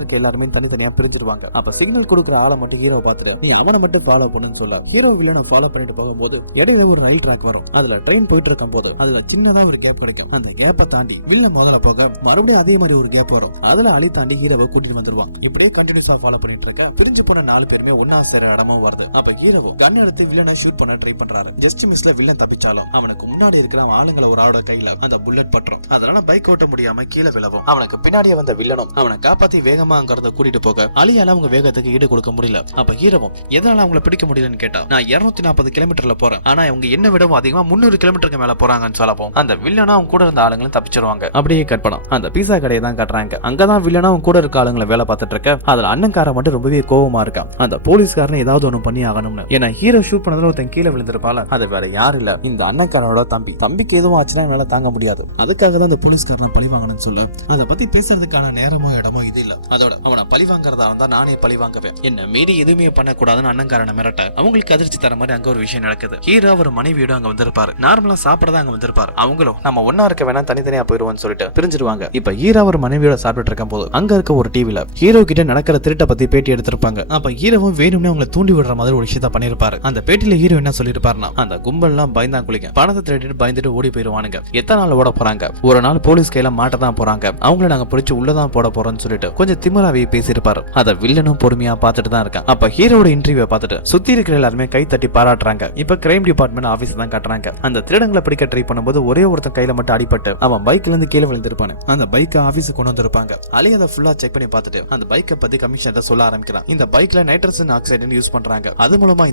இருக்க எல்லாருமே தனித்தனியா பிரிஞ்சிருவாங்க. அப்ப சிக்னல் கொடுக்குற ஆளை மட்டும் ஹீரோ பார்த்துட்டு நீ அவனை மட்டும் ஃபாலோ பண்ணுன்னு சொல்ல ஹீரோ வில்லனை ஃபாலோ பண்ணிட்டு போகும்போது இடையில ஒரு ரயில் ட்ராக் வரும். அதுல ட்ரெயின் போயிட்டு இருக்கும் போது அதுல சின்னதா ஒரு கேப் கிடைக்கும். அந்த கேப்பை தாண்டி வில்லன் முதல்ல போக மறுபடியும் அதே மாதிரி ஒரு கேப் வரும். அதுல அலி தாண்டி ஹீரோவை கூட்டிட்டு வந்துருவான். இப்படியே கண்டினியூஸா ஃபாலோ பண்ணிட்டு இருக்க பிரிஞ்சு போன 4 பேருமே ஒன்னா சேர இடமும் வருது. அப்ப ஹீரோவும் கன் எடுத்து வில்லனை ஷூட் பண்ண ட்ரை பண்றாரு. ஜஸ்ட் மிஸ்ல வில்லன் தப்பிச்சாலும் அவனுக்கு முன்னாடி இருக்கிற ஆளுங்களை ஒரு ஆளோட கையில அந்த புல்லட் பட்டுரும். அதனால பைக் ஓட்ட முடியாம கீழே விழவும் அவனுக்கு பின்னாடியே வந்த வில்லனும் அவனை காப்பாத்தி வேகமா அங்க இருந்து கூட்டிட்டு போக அலியால அவங்க வேகத்துக்கு ஈடு கொடுக்க முடியல. அப்ப ஹீரோவும் எதனால அவங்களை பிடிக்க முடியலன்னு கேட்டா நான் 240 கிலோமீட்டர்ல போறேன், ஆனா அவங்க என்ன விடவும் அதிகமா 300 கிலோமீட்டருக்கு மேல போறாங்கன்னு சொல்லவும் அந்த வில்லனும் அவங்க கூட இருந்த ஆளுங்களும் தப்பிச்சிருவாங்க. அப்படியே கட் பண்ணோம். அந்த பீஸா கடையை தான் காட்டுறாங்க. அங்கதான் வில்லனும் அவங்க கூட இருக்க ஆளுங்களை வேலை பார்த்துட்டு இருக்க. அதுல அண்ணன்கார மட்டும் ரொம்பவே கோவமா இருக்கான். அந்த போலீஸ்காரன் ஏதாவது ஒண்ணு பண்ணி ஆகணும்னு. ஏன்னா ஹீரோ ஷூட் பண்ணதுல ஒருத்தன் கீழே விழுந்திருப்பால அது வேற யாரு இல்ல இந்த அண்ணன்காரனோட தம்பி. தம்பிக்கு எதுவும் ஆச்சுன்னா என்னால தாங்க முடியாது. அதுக்காக தான் அந்த போலீஸ்காரனை பழி வாங்கணும்னு சொல்ல அதை பத்தி பேசுறதுக்கான நேரமோ இடமோ இது இல்ல. அதோட அவனை பழி வாங்குறதா இருந்தா நானே பழி வாங்குவேன். என்ன மீறி எதுவுமே பண்ணக்கூடாதுன்னு அண்ணன்காரனை மிரட்ட அவங்களுக்கு அதிர்ச்சி தர மாதிரி அங்க ஒரு விஷயம் நடக்குது. ஹீரோ ஒரு மனைவியோட அங்க வந்திருப்பாரு. நார்மலா சாப்பிடதான் அங்க வந்திருப்பாரு. அவங்களும் நம்ம ஒன்னா இருக்க வேணா தனித்தனியா போயிருவோம்னு சொல்லிட்டு பிரிஞ்சிருவாங்க. இப்ப ஹீரோ ஒரு மனைவியோட சாப்பிட்டு இருக்கும் போது அங்க இருக்க ஒரு டிவில ஹீரோ கிட்ட நடக்கிற திருட்ட பத்தி பேட்டி எடுத்திருப்பாங்க. அப்ப ஹீரோவும் வேணும்னே அவங்களை தூண்டி விடுற மாதிரி ஒரு விஷயத்த பண்ணிருப்பாரு. அந்த பேட்டியில ஹீரோ என்ன சொல்லிருப்பாருன்னா அந்த கும்பல் எல்லாம் பயந்தான் குளிக்க பணத்தை திருடிட்டு பயந்துட்டு ஓடி போயிருவானுங்க. எத்தனை நாள் ஓட போறாங்க, ஒரு நாள் போலீஸ் கையில மாட்டதான் போறாங்க, அவங்கள நாங்க பிடிச்சு உள்ளதான் போட போறோம்னு சொல்லிட்டு கொஞ்சம் திமிராவே பேசியிருப்பாரு. அத வில்லனும் பொறுமையா பார்த்துட்டு தான் இருக்கான். அப்ப ஹீரோட இன்டர்வியூ பார்த்துட்டு சுத்தி இருக்கிற எல்லாருமே கை தட்டி பாராட்டுறாங்க. இப்ப கிரைம் டிபார்ட்மெண்ட் ஆபீஸ் தான் காட்டுறாங்க. அந்த திருடங்களை பிடிக்க ட்ரை பண்ணும்போது ஒரே ஒருத்தன் கையில மட்டும் அடிபட்டு அவன் பைக்ல இருந்து கீழே விழுந்திருப்பானு. அந்த பைக்கை ஆபீஸுக்கு கொண்டு வந்திருப்பாங்க. அலி அதை ஃபுல்லா செக் பண்ணி பார்த்துட்டு அந்த பைக்கை பத்தி கமிஷனர் சொல்ல ஆரம்பிக்கிறான். இந்த பைக்ல நைட்ரஜன் ஆக்சைடு யூஸ் பண்றாங்க. அது மூலமா தான்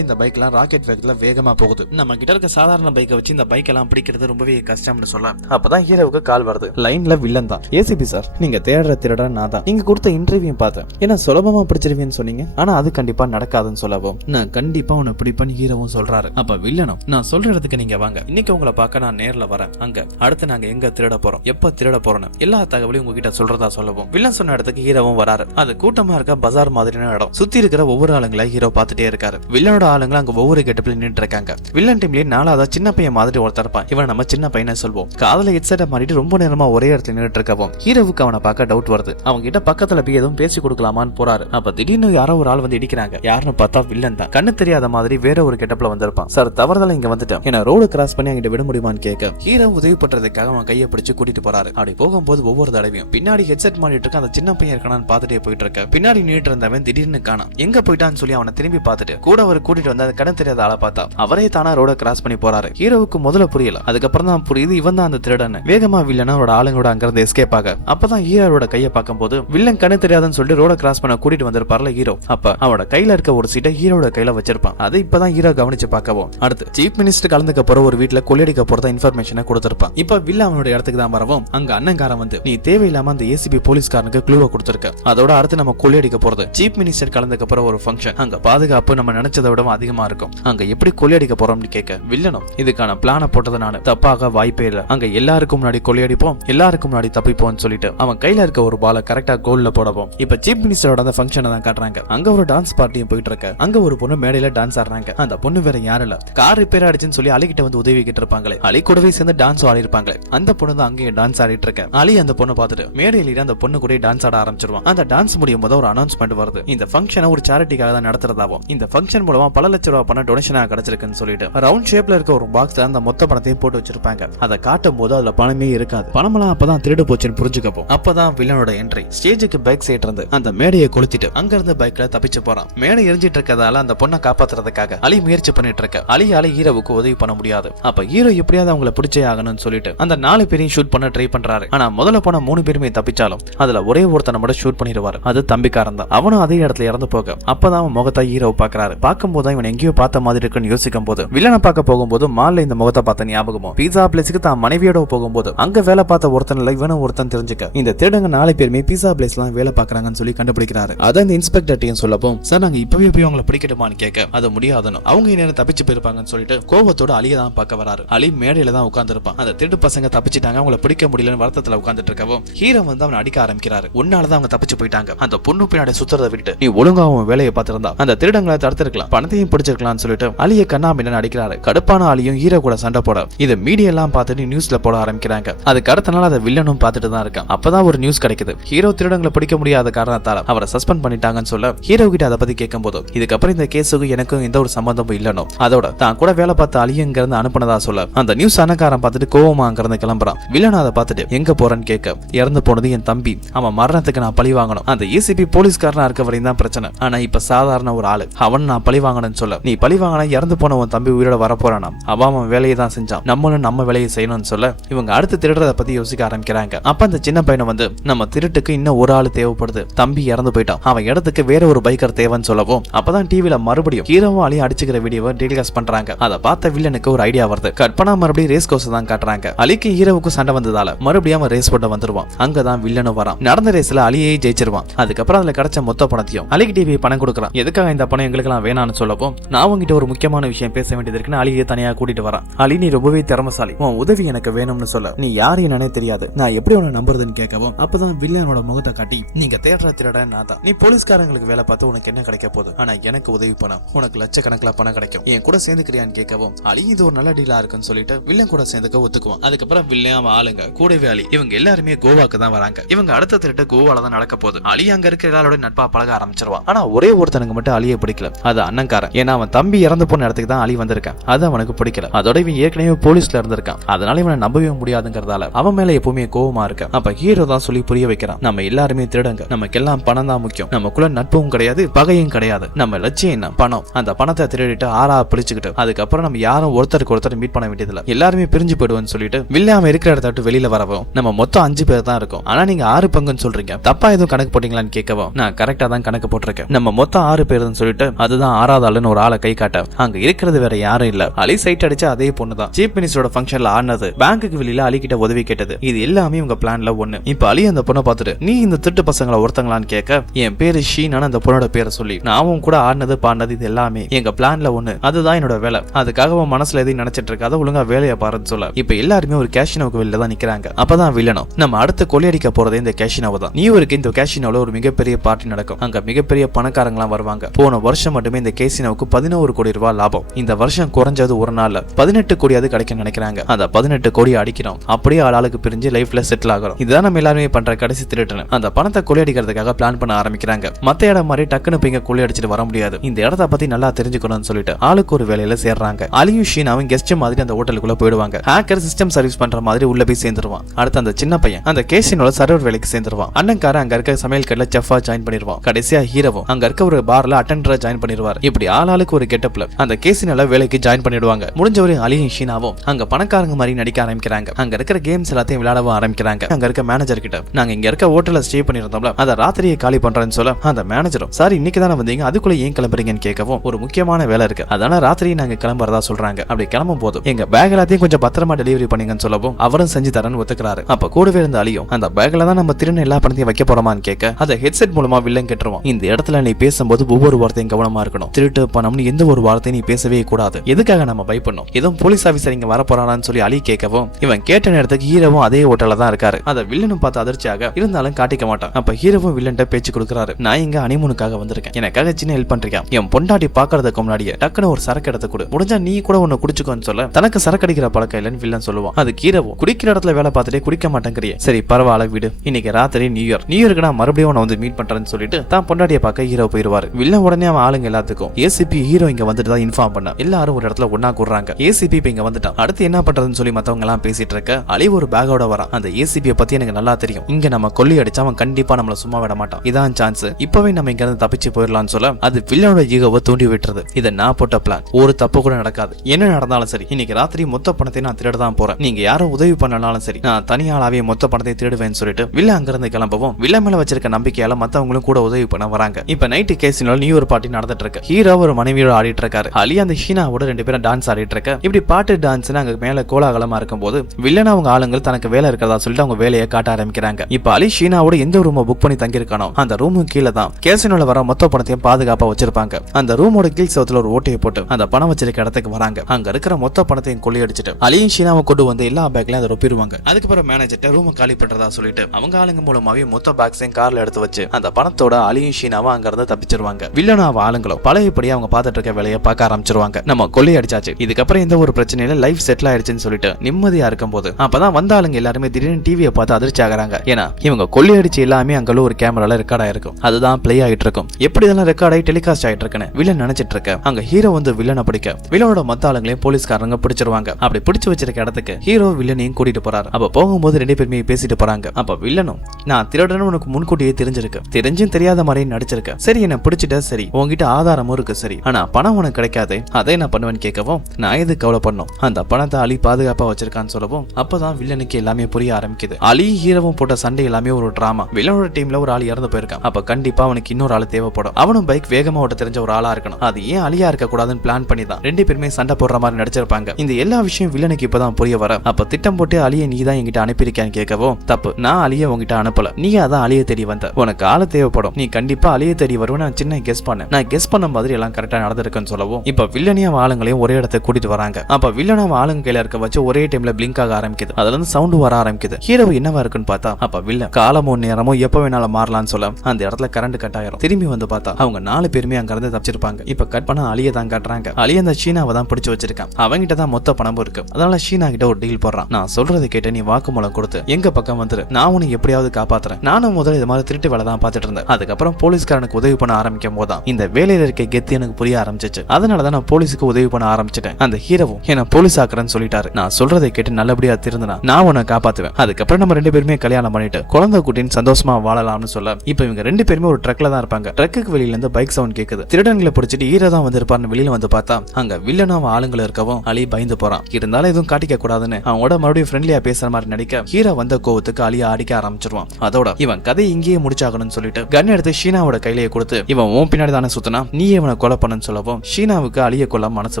இந்த பைக் எல்லாம் ராக்கெட் வேகத்துல வேகமா போகுது. நம்ம கிட்ட இருக்க சாதாரண பைக்கை வச்சு இந்த பைக் எல்லாம் பிடிக்கிறது ரொம்பவே கஷ்டம்னு சொல்ல அப்பதான் ஹீரோவுக்கு கால் வருது. லைன்ல வில்லன் தான். ஏசிபி ஹாப்பி சார், நீங்க தேடுற திருட நான் தான். நீங்க கொடுத்த இன்டர்வியூ பார்த்தேன், ஏன்னா சுலபமா பிடிச்சிருவீன்னு சொன்னீங்க, ஆனா அது கண்டிப்பா நடக்காதுன்னு சொல்லவும் நான் கண்டிப்பா உன்னை பிடிப்பேன்னு ஹீரோவும் சொல்றாரு. அப்ப வில்லனும் நான் சொல்ற இடத்துக்கு நீங்க வாங்க, இன்னைக்கு உங்களை பார்க்க நான் நேர்ல வரேன், அங்க அடுத்து நாங்க எங்க திருட போறோம், எப்ப திருட போறோம் எல்லா தகவலையும் உங்ககிட்ட சொல்றதா சொல்லவும் வில்லன் சொன்ன இடத்துக்கு ஹீரோவும் வராரு. அது கூட்டமா இருக்க பஜார் மாதிரியான இடம். சுத்தி இருக்கிற ஒவ்வொரு ஆளுங்களை ஹீரோ பார்த்துட்டே இருக்காரு. வில்லனோட ஆளுங்க அங்க ஒவ்வொரு கெட்டப்ல நின்று இருக்காங்க. வில்லன் டீம்லயே நாலாவது சின்ன பையன் மாதிரி ஒருத்தர் இருப்பான். இவன் நம்ம சின்ன பையனை சொல்வோம். காதல ஹெட்செட்டை மாட்டிட்டு ரொம்ப நேரமா ஒரே இடத்துல நின்றுட்டு இருக்கவும் ஹீரோவுக்கு அவனை பார்க்க டவுட் வருது. அவங்க கிட்ட பக்கத்துல போய் எதுவும் பேசி கொடுக்கலாமான்னு போறாரு. அப்ப திடீர்னு யாரோ ஒரு ஆள் வந்து இடிக்கிறாங்க. யாருன்னு பார்த்தா வில்லன் தான். கண்ணு தெரியாத மாதிரி வேற ஒரு கெட்டப்ல வந்திருப்பான். சார் தவறுதல இங்க வந்துட்டேன், என்ன ரோடு கிராஸ் பண்ணி அங்கிட்ட விட முடியுமான்னு கேட்க ஹீரோ உதவி பண்றதுக்காக அவன் கையை பிடிச்சு கூட்டிட்டு போறாரு. அப்படி போகும்போது ஒவ்வொரு தடவையும் பின்னாடி ஹெட்செட் மாட்டிட்டு இருக்க அந்த சின்ன பையன் இருக்கானு பார்த்துட்டே போயிட்டு இருக்க. பின்னாடி நின்னுட்டு இருந்தவன் திடீர்னு காணோம். எங்க போயிட்டான்னு சொல்லி அவனை திரும்பி பார்த்துட்டு கூட அவர் கூட்டிட்டு வந்து அந்த கண்ணு தெரியாத ஆளை பார்த்தா அவரே தானா ரோட கிராஸ் பண்ணி போறாரு. ஹீரோவுக்கு முதல்ல புரியல, அதுக்கப்புறம் தான் புரியுது இவன் தான் அந்த திருடன். வேகமா வில்லன் அவரோட ஆளுங்களோட அங்கிருந்து எஸ்கேப் ஆக அப்பதான் ஹீரோட கையை பார்க்கும்போது வில்லன் கண்ணு தெரியாதுன்னு சொல்லிட்டு ரோட கிராஸ் பண்ண கூட்டிட்டு வந்திருப்பார்ல ஹீரோ. அப்ப அவனோட கையில இருக்க ஒரு சீட்டை ஹீரோட கையில வச்சிருப்பான். அதை இப்பதான் ஹீரோ கவனிச்சு பார்க்கவும் அடுத்து சீஃப் மினிஸ்டர் கலந்துக்க போற ஒரு வீட்டுல கொள்ளையடிக்க போறதா இன்ஃபர்மேஷனை கொடுத்திருப்பான். இப்ப வில்லன் அவனோட இடத்துக்கு தான் வரவும் அங்க அண்ணன்காரன் வந்து நீ தேவையில்லாம அந்த ஏசிபி போலீஸ்காரனுக்கு க்ளூவை கொடுத்திருக்க, அதோட அடுத்து நம்ம கொள்ளையடிக்க போறது சீஃப் மினிஸ்டர் கலந்துக்க போற ஒரு ஃபங்க்ஷன், அங்க பாதுகாப்பு நம்ம நினைச்சதை விட அதிகமா இருக்கும், அங்க எப்படி கொள்ளையடிக்க போறோம்னு கேட்க வில்லனும் இதுக்கான பிளான போட்டது நானு, தப்பாக வாய்ப்பே இல்ல, அங்க எல்லாருக்கும் முன்னாடி கொள்ளையடிப்போம், எல்லாருக்கும் முன்னாடி தப்பிப்போம்னு சொல்லிட்டு அவன் கையில இருக்க ஒரு பால கரெக்டா கோல்ல போடவும் இப்ப சீஃப் மினிஸ்டரோட அந்த ஃபங்க்ஷனை தான் காட்டுறாங்க. அங்க ஒரு டான்ஸ் பார்ட்டியும் போயிட்டு இருக்க. அங்க ஒரு பொண்ணு மேடையில டான்ஸ் ஆடுறாங்க. அந்த பொண்ணு வேற யாரும் இல்ல, கார் ரிப்பேர் ஆயிடுச்சுன்னு சொல்லி அலிகிட்ட வந்து உதவிக்கிட்டு இருப்பாங்களே, அலி கூடவே சேர்ந்து டான்ஸ் ஆடி இருப்பாங்களே, அந்த பொண்ணு தான் அங்கேயும் டான்ஸ் ஆடிட்டு இருக்க. அலி அந்த பொண்ணு பார்த்துட்டு மேடையில அந்த பொண்ணு கூட டான்ஸ் ஆட ஆரம்பிச்சிருவான். அந்த டான்ஸ் முடியும் போது ஒரு அனௌன்ஸ்மெண்ட் வருது, இந்த ஃபங்க்ஷனை ஒரு சேரிட்டிக்காக தான் நடத்துறதாவும், இந்த ஃபங்க்ஷன் மூலமா பல லட்சம் ரூபாய் பணம் டொனேஷனா கிடைச்சிருக்குன்னு சொல்லிட்டு ரவுண்ட் ஷேப்ல இருக்க ஒரு பாக்ஸ்ல அந்த மொத்த பணத்தையும் போட்டு வச்சிருப்பாங்க. அதை காட்டும் போது அதுல பணமே இருக்காது. பணமெல்லாம் அப்பதான் திருடு போச்சுன்னு புரிஞ்சுக்கப்போ அப்பதான் வில்லனோட என்ட்ரி. ஸ்டேஜுக்கு பைக் சைட் இருந்து அந்த மேடையை கொளுத்திட்டு அங்க இருந்து பைக்ல தப்பிச்சு போறான். மேடை எரிஞ்சிட்டு இருக்கதால அந்த பொண்ணை காப்பாத்துறதுக்காக அலி முயற்சி பண்ணிட்டு இருக்க. அலியால ஹீரோவுக்கு உதவி பண்ண முடியாது. அப்ப ஹீரோ எப்படியாவது அவங்கள பிடிச்சே ஆகணும்னு சொல்லிட்டு அந்த 4 பேரையும் ஷூட் பண்ண ட்ரை பண்றாரு. ஆனா முதல்ல போன 3 பேருமே தப்பிச்சாலும் அதுல ஒரே ஒருத்தனை மட்டும் ஷூட் பண்ணிடுவாரு. அது தம்பிக்காரன் தான். அவனும் அதே இடத்துல இறந்து போக அப்பதான் அவன் முகத்தை ஹீரோ பாக்குறாரு. பார்க்கும்போது இவன் எங்கேயோ பார்த்த மாதிரி இருக்குன்னு யோசிக்கும் போது வில்லனை பார்க்க போகும்போது மால்ல இந்த முகத்தை பார்த்த ஞாபகமோ பீஸா பிளேஸுக்கு தான் மனைவியோட போகும்போது அங்க வேலை பார்த்த ஒருத்தன் இல்ல இவனும் ஒருத்தன் தெரிஞ்சுக்க இந்த திருடங்க 4 பேருமே பீஸா பிளேஸ்ல வேலை பாக்குறாங்கன்னு சொல்லி கண்டுபிடிக்கிறாரு. அதான் இந்த இன்ஸ்பெக்டர் டீம் சொல்லப்போம் சார் நாங்க இப்பவே போய் அவங்களை பிடிக்கட்டுமான்னு கேட்க அது முடியாதுன்னு அவங்க என்ன தப்பிச்சு போயிருப்பாங்கன்னு சொல்லிட்டு கோபத்தோட அலியை தான் பார்க்க வராரு. அலி மேடையில தான் உட்கார்ந்து இருப்பான். அந்த திருட்டு பசங்க தப்பிச்சிட்டாங்க, அவங்களை பிடிக்க முடியலன்னு வருத்தத்துல உட்கார்ந்துட்டு இருக்கவும் ஹீரோ வந்து அவனை அடிக்க ஆரம்பிக்கிறாரு. உன்னாலதான் அவங்க தப்பிச்சு போயிட்டாங்க, அந்த பொண்ணு பின்னாடி சுத்துறதை விட்டு நீ ஒழுங்கா அவன் வேலையை பார்த்திருந்தா அந்த திருடங்களை தடுத்திருக்கலாம், பணத்தையும் பிடிச்சிருக்கலாம்னு சொல்லிட்டு அலியை கண்ணாமின்னு அடிக்கிறாரு. கடுப்பான அலியும் ஹீரோ கூட சண்டை போட இது மீடியா எல்லாம் பார்த்துட்டு நியூஸ்ல போட ஆரம்பிக்கிறாங்க. அதுக்கு அடுத்த நாள் அதை வில்லனும் பார்த்துட்டு தான் இருக்கான். அப்பதான் ஒரு நியூஸ் கிடைக்குது, ஹீரோ திருடங்களை பிடிக்க முடியாத காரணத்தால அவரை சஸ்பெண்ட் பண்ணிட்டாங்கன்னு சொல்ல ஹீரோ கிட்ட அதை பத்தி கேட்கும் போது இதுக்கப்புறம் இந்த கேஸுக்கு எனக்கும் எந்த ஒரு சம்பந்தமும் இல்லனும், அதோட தான் கூட வேலை பார்த்த அலியங்க இருந்து அனுப்புனதா சொல்ல அந்த நியூஸ் அனக்காரன் பார்த்துட்டு கோவமா அங்க இருந்து கிளம்புறான். வில்லன் அதை பார்த்துட்டு எங்க போறேன்னு கேட்க இறந்து போனது என் தம்பி, அவன் மரணத்துக்கு நான் பழி வாங்கணும், அந்த ஏசிபி போலீஸ்காரனா இருக்க வரையும் தான் பிரச்சனை, ஆனா இப்ப சாதாரண ஒரு ஆளு அவன் நான் பழி வாங்கணும்னு சொல்ல நீ பழி வாங்கினா இறந்து போன உன் தம்பி உயிரோட வரப்போறானா, அவன் வேலையை தான் செஞ்சான், நம்மளும் நம்ம வேலையை செய்யணும்னு சொல்ல இவங்க அடுத்து திருடுறத பத்தி யோசிக்க ஆரம்பிக்கிறாங்க. அப்ப அந்த சின்ன பையனை வந்து நம்ம திருட்டுக்கு இன்னும் ஒரு ஆளு தேவைப்படுது, தம்பி இறந்து போயிட்டான், அவன் இடத்துக்கு வேற ஒரு பைக்கர் தேவைன்னு சொல்லவும் அப்பதான் டிவில மறுபடியும் ஹீரோவும் அலி அடிச்சுக்கிற வீடியோவை டெலிகாஸ்ட் பண்றாங்க. அதை பார்த்த வில்லனுக்கு ஒரு ஐடியா வருது. கட் பண்ணா மறுபடியும் ரேஸ் கோர்ஸ் தான் காட்டுறாங்க. அலிக்கு ஹீரோவுக்கும் சண்டை வந்ததால மறுபடியும் அவன் ரேஸ் போட்டு வந்துருவான். அங்கதான் வில்லனும் வரான். நடந்த ரேஸ்ல அலியை ஜெயிச்சிருவான். அதுக்கப்புறம் அதுல கிடைச்ச மொத்த பணத்தையும் அலிக்கு டிவி பணம் கொடுக்குறான். எதுக்காக இந்த பணம் எங்களுக்கு எல்லாம் வேணான்னு சொல்லப்போம் நான் உங்ககிட்ட ஒரு முக்கியமான விஷயம் பேச வேண்டியது இருக்குன்னு அலியை தனியா கூட்டிட்டு வரான். அலி நீ ரொம்பவே திறமசாலி, உன் உதவி எனக்கு வேணும்னு சொல்ல நீ யாரையும் என்னன்னே தெரியாது, நான் எப்படி உன்னை நம்புறதுன்னு கேட்கவும் அப்பதான் வில்லனோட முகத்தை காட்டி நீங்க தேடுற திருட நான் தான், நீ போலீஸ்காரங்களுக்கு வேலை பார்த்து உனக்கு என்ன கிடைக்க போகுது, ஆனா எனக்கு உதவி பண்ண உனக்கு லட்சக்கணக்கில் பணம் கிடைக்கும், என் கூட சேர்ந்துக்கிறியான்னு கேட்கவும் அலி இது ஒரு நல்ல டீலா இருக்குன்னு சொல்லிட்டு வில்லன் கூட சேர்ந்துக்க ஒத்துக்குவான். அதுக்கப்புறம் வில்லன் அவன் ஆளுங்க கூடவே அலி இவங்க எல்லாருமே கோவாக்கு தான் வராங்க. இவங்க அடுத்த திருட்டு கோவால தான் நடக்க போகுது. அலி அங்க இருக்கிற எல்லாரோட நட்பா பழக ஆரம்பிச்சிருவான். ஆனா ஒரே ஒருத்தனுக்கு மட்டும் அலியை பிடிக்கல, அது அண்ணன்காரன். ஏன்னா அவன் தம்பி இறந்து போன இடத்துக்கு தான் அலி வந்திருக்கான், அது அவனுக்கு பிடிக்கல. அதோட இவன் ஏற்கனவே போலீஸ்ல இருந்திருக்கான், அதனால இவனை நம்பவே முடியாதுங்கிறதால அவன் மேல எப்பவுமே கோவமா இருக்க. அப்ப ஹீரோ தான் சொல்லி புரிய வைக்கிறான், நம்ம எல்லாருமே திருடங்க, நமக்கு எல்லாம் பணம் தான் முக்கியம், நமக்குள்ள நட்பும் கிடையாது பகையும் கிடையாது, நம்ம லட்சியம் என்ன பணம், அந்த பணத்தை திருடிட்டு ஆறா பிடிச்சுக்கிட்டு அதுக்கப்புறம் நம்ம யாரும் ஒருத்தருக்கு ஒருத்தர் மீட் பண்ண வேண்டியதில்ல, எல்லாருமே பிரிஞ்சு போயிடுவோம்னு சொல்லிட்டு வில்லாம இருக்கிற இடத்த விட்டு வெளியில வரவும் நம்ம மொத்தம் 5 பேர் தான் இருக்கும், ஆனா நீங்க 6 பங்குன்னு சொல்றீங்க, தப்பா எதுவும் கணக்கு போட்டீங்களான்னு கேட்கவும் நான் கரெக்டா தான் கணக்கு போட்டிருக்கேன், நம்ம மொத்தம் 6 பேர்னு சொல்லிட்டு அதுதான் 6வது ஆளுன்னு ஒரு ஆளை கை காட்ட அங்க இருக்கிறது வேற யாரும் இல்ல, அலி சைட் அடிச்ச அதே பொண்ணு தான் சீஃப் மினிஸ்டரோட ஃபங்க்ஷன்ல ஆனது, பேங்குக்கு வெளியில அலி கிட்ட உதவி கேட்டது, இது எல்லாமே உங்க பிளான்ல ஒண்ணு. இப்ப அலி அந்த பொண்ணை பார்த்துட்டு நீ இந்த திட்டு பசங்களை ஒருத்தங்களான்னு கேட்க, என் பேரு ஷீனான அந்த பொண்ணோட பேரை சொல்லி நான் உன் கூட ஆடினது பாடினது இது எல்லாமே எங்க பிளான்ல ஒண்ணு, அதுதான் என்னோட வேலை, அதுக்காக உன் மனசுல எதையும் நினைச்சிட்டு இருக்காத, ஒழுங்கா வேலையை பாருன்னு சொல்ல இப்ப எல்லாருமே ஒரு கேஷினோவுக்கு வெளியில தான் நிக்கிறாங்க. அப்பதான் வில்லனும் நம்ம அடுத்து கொள்ளையடிக்க போறதே இந்த கேஷினோவை தான். நியூயார்க்கு இந்த கேஷினோல ஒரு மிகப்பெரிய பார்ட்டி நடக்கும். அங்க மிகப்பெரிய பணக்காரங்களாம் வருவாங்க. போன வருஷம் மட்டுமே இந்த கேசினோவுக்கு 11 கோடி ரூபாய் லாபம். இந்த வருஷம் குறைஞ்சது ஒரு நாள்ல 18 கோடியாவது கிடைக்கும் நினைக்கிறாங்க. அந்த 18 கோடி அடிக்கிறோம், அப்படியே ஆளுக்கு பிரிஞ்சு லைஃப்ல செட்டில் ஆகிறோம். இதுதான் நம்ம எல்லாருமே பண்ற கடைசி திருட்டு. அந்த பணத்தை கொள்ளையடிக்கிறதுக்காக பிளான் பண்ண ஆரம்பிக்கிறாங்க. மத்த இடம் மாதிரி டக்குன்னு போய் கொள்ளையடிச்சிட்டு வர முடியாது. இந்த இடத்த பத்தி நல்லா தெரிஞ்சுக்கணும்னு சொல்லிட்டு ஆளுக்கு ஒரு வேலையில சேர்றாங்க. அலியும் ஷீனாவும் கெஸ்ட் மாதிரி அந்த ஹோட்டலுக்குள்ள போயிடுவாங்க. ஹேக்கர் சிஸ்டம் சர்வீஸ் பண்ற மாதிரி உள்ள போய் சேர்ந்துருவான். அடுத்து அந்த சின்ன பையன் அந்த கேசினோட சர்வர் வேலைக்கு சேர்ந்துருவான். அண்ணன்கார அங்க இருக்க சமையல் கடையில செஃபா ஜாயின் பண்ணிடுவான். கடைசியா ஹீரோவும் அங்க இருக்க ஒரு பார்ல அட்டெண்டரா ஜாயின் பண்ணிடுவார். இப்படி ஆளாளுக்கு ஒரு கெட்டப்ல அந்த கேசினோல வேலைக்கு ஜாயின் பண்ணிடுவாங்க. முடிஞ்ச ஒரு அலியும் ஷீனாவும் அங்க பணக்காரங்க மாதிரி நடிக்க ஆரம்பிக்கிறாங்க. அங்க இருக்கிற கேம்ஸ் எல்லாத்தையும் விளையாடவும் ஆரம்பிக்கிறாங்க. அங்க இருக்க மேனேஜர் கிட்ட நாங்க இங்க இருக்க ஹோட்டல்ல ஸ்டே பண்ணிருந்தோம்ல, அத ராத்திரியை காலி பண்றேன்னு சொல்ல அந்த மேனேஜரும் சாரி இன்னைக்கு தானே வந்தீங்க, அதுக்குள்ள ஏன் கிளம்புறீங்கன்னு கேட்கவும் ஒரு முக்கியமான வேலை இருக்கு, அதனால ராத்திரி நாங்க கிளம்புறதா சொல்றாங்க. அப்படி கிளம்பும் போது எங்க பேக் எல்லாத்தையும் கொஞ்சம் பத்திரமா டெலிவரி பண்ணீங்கன்னு சொல்லவும் அவரும் செஞ்சு தரேன்னு ஒத்துக்கிறாரு. அப்ப கூடவே இருந்த அலியும் அந்த பேக்ல தான் நம்ம திருநெல் எல்லா பணத்தையும் வைக்க போறோமான்னு கேட்க அதை ஹெட்செட் மூலமா வில்லன் கேட்டுருவோம். இந்த இடத்துல நீ பேசும்போது ஒவ்வொரு வார்த்தையும் கவனமா இருக்கணும், திருட்டு பணம்னு எந்த ஒரு வார்த்தையும் நீ பேசவே கூடாது, எதுக்காக நம்ம பை பண்ணோம், எதுவும் போலீஸ் ஆபீசர் இங்க வர போறான்னு சொல்லி அலி கேட்கவும் இவன் கேட்ட நேரத்துக்கு ஹீரோவும் அதே ஹோட்டல்ல தான் இருக்காரு. அதை வில்லனும் பார்த்து அதிர்ச்சியாக இருந்தாலும் காட்டிக்க மாட்டான். அப்ப ஹீரோவும் வில்லன்ட்ட பேச்சு கொடுக்குறாரு, நான் இங்க அனிமூனுக்காக வந்திருக்கேன், எனக்காக சின்ன ஹெல்ப் பண்றியா, என் பொண்டாட்டி பாக்குறதுக்கு முன்னாடியே டக்குன்னு ஒரு சரக்கு எடுத்து கொடு, முடிஞ்சா நீ கூட ஒன்னு குடிச்சுக்கோன்னு சொல்ல தனக்கு சரக்கு அடிக்கிற பழக்கம் இல்லைன்னு வில்லன் சொல்லுவான். அது ஹீரோவும் குடிக்கிற இடத்துல வேலை பார்த்துட்டே குடிக்க மாட்டேங்கிறிய, சரி பரவாயில்ல விடு, இன்னைக்கு ராத்திரி நியூயார்க்கு நான் மறுபடியும் உன்னை வந்து மீட் பண்றேன்னு சொல்லிட்டு தான் பொண்டாட்டியை பார்க்க ஹீரோ போயிருவாரு. வில்லன் உடனே அவன் ஆளுங்க எல்லாத்துக்கும் ஏசிபி ஹீரோ இங்க வந்துட்டு தான் இன்ஃபார்ம் பண்ண எல்லாரும் ஒரு இடத்துல ஒன்னா கூடுறாங்க. ஏசிபி இப்ப இங்க வந்துட்டான், அடுத்து என்ன பண்றதுன்னு சொல்லி மத்தவங்க எல்லாம் பேசிட்டு இருக்க அலி ஒரு பேக்கோட வரான். அந்த ஏசிபியை பத்தி எனக்கு நல்லா தெரியும், இங்க நம்ம கொள்ளி அடிச்சா அவன் கண்டிப்பா நம்மள சும்மா விட மாட்டான், இதான் சான்ஸ், இப்பவே நம்ம இங்க இருந்து தப்பிச்சு போயிடலாம்னு சொல்ல அது வில்லனோட ஈகோவை தூண்டி விட்டுறது. இதை நான் போட்ட பிளான், ஒரு தப்பு கூட நடக்காது, என்ன நடந்தாலும் சரி இன்னைக்கு ராத்திரி மொத்த பணத்தை நான் திருட தான் போறேன், நீங்க யாரும் உதவி பண்ணனாலும் சரி நான் தனியாளாவே மொத்த பணத்தை திருடுவேன்னு சொல்லிட்டு வில்ல அங்கிருந்து கிளம்பவும் வில்ல மேல வச்சிருக்க நம்பிக்கையால மத்தவங்களும் கூட உதவி பண்ண வராங்க. இப்ப நைட்டு கேசினோல நியூயார்க் பார்ட்டி நடந்துட்டு இருக்கு. ஹீரோ ஒரு மனைவியோட ஆடிட்டு இருக்காரு. அலி அந்த ஷீனாவோட 2 பேரும் டான்ஸ் ஆடிட்டு இருக்க. இப்படி பாட்டு டான்ஸ் அங்க மேல கோலாகலமா இருக்கும் போது வில்லன் அவங்க ஆளுங்கள் தனக்கு வேலை இருக்கிறதா சொல்லிட்டு அவங்க வேலையை காட்ட ஆரம்பிக்கிறாங்க. இப்ப அலி ஷீனாவோட எந்த ரூமை புக் பண்ணி தங்கி இருக்கானோ அந்த ரூமுக்கு கீழே தான் கேசினோல வர மொத்த பணத்தையும் பாதுகாப்பா வச்சிருப்பாங்க. அந்த ரூமோட கீழ் சவுத்துல ஒரு ஓட்டையை போட்டு அந்த பணம் வச்சிருக்க இடத்துக்கு வராங்க. அங்க இருக்கிற மொத்த பணத்தையும் கொள்ளையடிச்சிட்டு அலியும் ஷீனாவை கொண்டு வந்து எல்லா பேக்லயும் அதை ரொப்பிடுவாங்க. அதுக்கப்புறம் மேனேஜர்ட்ட ரூம் காலி பண்றதா சொல்லிட்டு அவங்க ஆளுங்க மூலமாவே மொத்த பேக்ஸையும் கார்ல எடுத்து வச்சு அந்த பணத்தோட அலியும் ஷீனாவும் அங்க இருந்து தப்பிச்சிருவாங்க. வில்லனும் அவ ஆளுங்களும் பழையபடி அவங்க பார்த்துட்டு இருக்க வேலையை பார்க்க ஆரம்பிச்சிருவாங்க. நம்ம கொள்ளையடிச்சாச்சு, இதுக்கப்புறம் எந்த ஒரு பிரச்சனையில லைஃப் செட்டில் ஆயிடுச்சுன்னு சொல்லிட்டு நிம்மதியா இருக்கும் போது அப்பதான் வந்த ஆளுங்க எல்லாருமே திடீர்னு டிவியை பார்த்து அதிர்ச்சி ஆகிறாங்க. ஏன்னா இவங்க கொள்ளையடிச்சு எல்லாமே அங்க ஒரு கேமரால ரெக்கார்ட் ஆயிருக்கும், அதுதான் பிளே ஆயிட்டு இருக்கும். எப்படி இதெல்லாம் ரெக்கார்ட் ஆகி டெலிகாஸ்ட் ஆயிட்டு இருக்குன்னு வில்லன் நினைச்சிட்டு இருக்க அங்க ஹீரோ வந்து வில்லனை பிடிக்க வில்லனோட மத்த ஆளுங்களையும் போலீஸ்காரங்க பிடிச்சிருவாங்க. அப்படி பிடிச்சு வச்சிருக்க இடத்துக்கு ஹீரோ வில்லனையும் கூட்டிட்டு போறாரு. அப்ப போகும்போது 2 பேருமே பேசிட்டு போறாங்க. அப்ப வில்லனும் நான் திருடனும் உனக்கு முன்கூட்டியே தெரிஞ்சிருக்கு, தெரிஞ்சும் தெரியாத மாதிரி நடிச்சிருக்க, சரி என்ன பிடிச்சிட்ட, சரி உங்ககிட்ட ஆதாரமும் இருக்கு, சரி ஆனா பணம் உனக்கு கிடைக்காது, அதை நான் பண்ணுவேன்னு கேட்கவும் நான் எது கவலை பண்ணும், அந்த பணத்தை அலி பாதுகாப்பா வச்சிருக்கான்னு சொல்லவும் அப்பதான் வில்லனுக்கு எல்லாமே புரிய ஆரம்பிக்குது. அலி ஹீரோவும் போட்ட சண்டை எல்லாமே ஒரு டிராமா. வில்லனோட டீம்ல ஒரு ஆள் இறந்து போயிருக்கான். அப்ப கண்டிப்பா அவனுக்கு இன்னொரு ஆள் தேவைப்படும். அவனும் பைக் வேகமா ஓட்ட தெரிஞ்ச ஒரு ஆளா இருக்கணும். அது ஏன் அலியா இருக்க கூடாதுன்னு பிளான் பண்ணி தான் 2 பேருமே சண்டை போடுற மாதிரி நடிச்சிருப்பாங்க. இந்த எல்லா விஷயம் வில்லனுக்கு இப்பதான் புரிய வர அப்ப திட்டம் போட்டு அலியை நீ தான் என்கிட்ட அனுப்பியிருக்கான்னு கேட்கவும் தப்பு, நான் அலியை உங்ககிட்ட அனுப்பல, நீ அதான் அலியை தேடி வந்த, உனக்கு ஆளு தேவைப்படும், நீ கண்டிப்பா அலியை தேடி வருவேன், நான் சின்ன கெஸ் பண்ணேன், நான் கெஸ் பண்ண மாதிரி எல்லாம் கரெக்டா நடந்திருக்குன்னு சொல்லவும் இப்ப வில்லனியும் ஆளுங்களையும் ஒரே இடத்துக்கு கூட்டிட்டு வராங்க. அப்ப வில்லனும் ஆளுங்க கையில இருக்க வச்சு ஒரே டைம்ல பிளிங்க் ஆக ஆரம்பிக்குது. அதுல இருந்து சவுண்ட் வர ஆரம்பிக்குது. ஹீரோ என்னவா இருக்குன்னு பார்த்தா அப்ப வில்லன் காலமோ நேரமோ எப்ப வேணாலும் மாறலாம்னு சொல்ல அந்த இடத்துல கரண்ட் கட் ஆயிரும். திரும்பி வந்து பார்த்தா அவங்க 4 பேருமே அங்க இருந்து தப்பிச்சிருப்பாங்க. இப்ப கட் பண்ண அலியை தான் காட்டுறாங்க. அலி அந்த ஷீனாவை தான் பிடிச்சு வச்சிருக்கான். அவங்கிட்ட தான் மொத்த பணமும் இருக்கு. அதனால ஷீனா கிட்ட ஒரு டீல் போடுறான். நான் சொல்றதை கேட்டு நீ வாக்குமூலம் கொடுத்து எங்க பக்கம் வந்துரு, நான் உன்னை எப்படியாவது காப்பாத்துறேன். நானும் முதல்ல இது மாதிரி திருட்டு வேலை தான் பார்த்துட்டு இருந்தேன். அதுக்கப்புறம் போலீஸ்காரனுக்கு உதவி பண்ண ஆரம்பிக்கும் போதான் இந்த வேலையில இருக்க கெத்து எனக்கு புரிய ஆரம்பிச்சிச்சு. அதனாலதான் நான் போலீஸுக்கு உதவி பண்ண ஆரம்பிச்சிட்டேன். அந்த ஹீரோவும் என்ன போலீஸ் ஆக்குறேன்னு சொல்லிட்டாரு. நான் சொல்றதை கேட்டு நல்லபடியா திருந்தினா நான் உன்னை காப்பாத்துவேன். அதுக்கப்புறம் நம்ம 2 பேருமே கல்யாணம் பண்ணிட்டு குழந்தை குட்டின்னு சந்தோஷமா வாழலாம்னு சொல்ல இப்ப இவங்க 2 பேருமே ஒரு ட்ரக்ல தான் இருப்பாங்க. ட்ரக்குக்கு வெளியில இருந்து பைக் சவுண்ட் கேக்குது. திருடங்களை பிடிச்சிட்டு ஹீரோ தான் வந்திருப்பாருன்னு வெளியில வந்து பார்த்தா அங்க வில்லனும் ஆளுங்களும் இருக்கவும் அலி பயந்து போறான். இருந்தாலும் எதுவும் காட்டிக்க கூடாதுன்னு அவனோட மறுபடியும் ஃப்ரெண்ட்லியா பேசுற மாதிரி நடிக்க ஹீரோ வந்த கோவத்துக்கு அலியா அடிக்க ஆரம்பிச்சிருவான். அதோட இவன் கதை இங்கேயே முடிச்சாகணும்னு சொல்லிட்டு கன் எடுத்து ஷீனாவோட கையிலேயே கொடுத்து இவன் உன் பின்னாடி தானே சுத்தினா நீ இவனை கொலை பண்ணுன்னு சொல்லவும் ஷீனாவுக்கு அலிய கொல்ல மனசு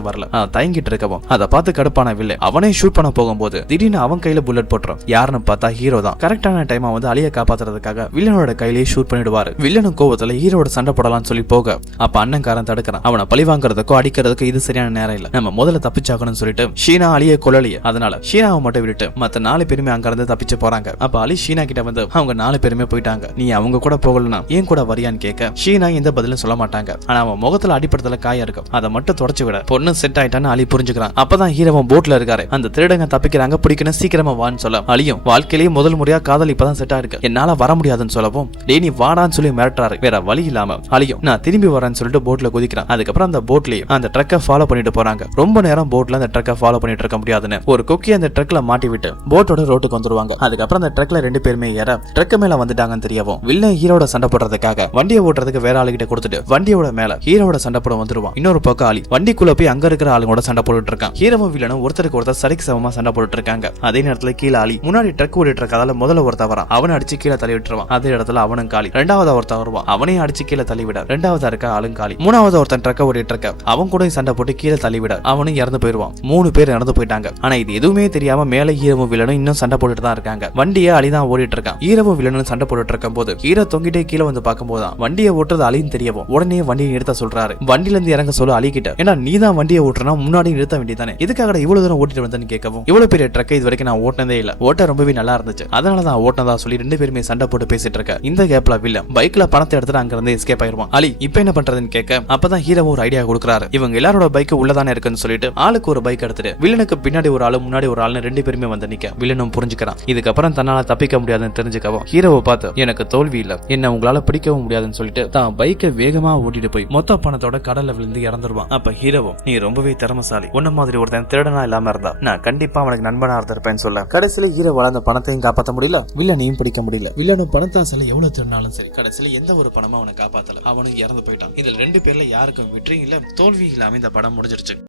வரல. தயங்கிட்டு இருக்கவும் அதை பார்த்து கடுப்பான வில்லை அவனே ஷூட் பண்ண போகும்போது திடீர்னு அவன் கையில புல்லட் போட்டுரும். யாருன்னு பார்த்தா ஹீரோ தான் கரெக்டான டைமா வந்து அலியை காப்பாத்துறதுக்காக வில்லனோட கையிலேயே ஷூட் பண்ணிடுவாரு. வில்லனும் கோவத்துல ஹீரோட சண்டை போடலாம்னு சொல்லி போக அப்ப அண்ணன்காரன் தடுக்கிறான். அவனை பழி வாங்குறதுக்கோ அடிக்கிறதுக்கோ இது சரியான நேரம் இல்ல, நம்ம முதல்ல தப்பிச்சாக்கணும்னு சொல்லிட்டு ஷீனா அலியை கொல்லலையே, அதனால ஷீனாவை மட்டும் விட்டுட்டு மத்த 4 பேருமே அங்க இருந்து தப்பிச்சு போறாங்க. அப்ப அலி ஷீனா கிட்ட வந்து அவங்க 4 பேருமே போயிட்டாங்க, நீ அவங்க கூட போகலனா ஏன் கூட வரியான்னு கேட்க ஷீனா எந்த பதிலும் சொல்ல மாட்டாங்க. ஆனா அவன் முகத்துல அடிப்படத்துல காயம் இருக்கும், அதை மட்டும் தொடச்சு விட பொண்ணு செட் ஆயிட்டான்னு அலி புரிஞ்சுக்கிறான். அப்பதான் ஹீரோவும் போட்ல இருக்காரு, அந்த திருடங்க தப்பிக்கிறாங்க, பிடிக்கணும் சீக்கிரமா வான்னு சொல்ல அலியும் வாழ்க்கையிலேயே முதல் முறையா காதல் இப்பதான் செட் ஆயிருக்கு, என்னால வர முடியாதுன்னு சொல்லவும் டே நீ வாடான்னு சொல்லி மிரட்டுறாரு. வேற வழி இல்லாம அலியும் நான் திரும்பி வரேன்னு சொல்லிட்டு போட்ல குதிக்கிறான். அதுக்கப்புறம் அந்த போட்லயே அந்த ட்ரக்கை ஃபாலோ பண்ணிட்டு போறாங்க. ரொம்ப நேரம் போட்ல அந்த ட்ரக்கை ஃபாலோ பண்ணிட்டு இருக்க முடியாதுன்னு ஒரு கொக்கி அந்த ட்ரக்ல மாட்டி விட்டு போட்டோட ரோட்டுக்கு வந்துருவாங்க. அதுக்கப்புறம் அந்த ட்ரக்ல 2 பேருமே ஏற ட்ரக் மேல வந்துட்டாங்கன்னு தெரியவும் வில்லன் ஹீரோட சண்டை போடுறதுக்காக வண்டியை ஓட்டுறதுக்கு வேற ஆளுகிட்ட கொடுத்துட்டு வண்டியோட மேல ஹீரோட சண்டை போட வந்துருவான். இன்னொரு பக்கம் அலி வண்டிக்குள்ள போய் அங்க இருக்கிற ஆளுங்களோட சண்டை போட்டுட்டு இருக்கான். ஹீரோவும் வில்லனும் ஒருத்தருக்கு ஒருத்தர் சரிக்கு சமமா சண்டை போட்டுட்டு இருக்காங்க. அதே நேரத்துல கீழே அலி முன்னாடி ட்ரக் ஓடிட்டு இருக்கதால முதல்ல ஒருத்தர் வரான், அவனை அடிச்சு கீழே தள்ளி விட்டுருவான். அதே இடத்துல அவனும் காலி. 2வது ஒருத்தர் வருவான், அவனையும் அடிச்சு கீழே தள்ளி விட 2வது இருக்க ஆளும் காலி. 3வது ஒருத்தன் ட்ரக் ஓடிட்டு இருக்க அவன் கூட சண்டை போட்டு கீழே தள்ளி விட அவனும் இறந்து போயிருவான். 3 பேர் இறந்து போயிட்டாங்க. ஆனா இது எதுவுமே தெரியாம மேல ஹீரோவும் வில்லனும் இன்னும் சண்டை போட்டுட்டு தான் இருக்காங்க. வண்டியை அலிதான் ஓடிட்டு இருக்கான். ஹீரோவும் வில்லனும் சண்டை போட்டுட்டு இருக்கும் போது ஹீரோ தொங்கிட்டே கீழே வந்து பார்க்கும்போது வண்டியை ஓட்டுறது அலின்னு தெரியவும் உடனே வண்டியை நிறுத்த சொல்றாரு. வண்டியில இருந்து இறங்க சொல்ல அலி கிட்ட ஏன்னா நீ தான் வண்டியை ஓட்டுறனா முன்னாடி நிறுத்த வேண்டியதானே, இதுக்காக இவ்வளவு தூரம் ஓட்டிட்டு வந்தேன்னு கேட்கவும் இவ்வளவு பெரிய ட்ரக்கை இது வரைக்கும் நான் ஓட்டினதே இல்ல, ஓட்ட ரொம்பவே நல்லா இருந்துச்சு, அதனாலதான் ஓட்டினதா சொல்லி 2 பேருமே சண்டை போட்டு பேசிட்டு இருக்க. இந்த கேப்ல வில்லன் பைக்ல பணத்தை எடுத்துட்டு அங்க இருந்து எஸ்கேப் ஆயிருவான். அலி இப்ப என்ன பண்றதுன்னு கேட்க அப்பதான் ஹீரோ ஒரு ஐடியா கொடுக்குறாரு. இவங்க எல்லாரோட பைக் உள்ளதானே இருக்குன்னு சொல்லிட்டு ஆளுக்கு ஒரு பைக் எடுத்துட்டு வில்லனுக்கு பின்னாடி ஒரு ஆளு முன்னாடி ஒரு ஆளுன்னு 2 பேருமே வந்து நிக்க வில்லனும் புரிஞ்சுக்கிறான். இதுக்கப்புறம் தன்னால தப்பிக்க முடியாதுன்னு தெரிஞ்சுக்கவும் ஹீரோவை பார்த்து எனக்கு தோல்வி இல்ல, என்ன உங்களால பிடிக்கவும் முடியாதுன்னு சொல்லிட்டு தான் பைக்கை வேகமா ஓட்டிட்டு போய் மொத்த பணத்தோட கடல்ல விழுந்து இறந்துருவான். அப்ப ஹீரோவும் நீ ரொம்பவே திறமசாலி, உன்ன மாதிரி ஒருத்தன் திருடனா இல்லாம இருந்தா நான் கண்டிப்பா அவனுக்கு நண்பனா இருந்திருப்பேன்னு சொல்ல கடைசியில ஹீரோ வளர்ந்த பணத்தையும் காப்பாற்ற முடியல, வில்லனையும் பிடிக்க முடியல. வில்லனும் பணத்தாசல எவ்வளவு திருநாளும் சரி கடைசியில எந்த ஒரு பணமும் அவனை காப்பாத்தல, அவனும் இறந்து போயிட்டான். இதுல 2 பேர்ல யாருக்கும் வெற்றி இல்ல தோல்வி இல்லாம இந்த படம் முடிஞ்சிருச்சு.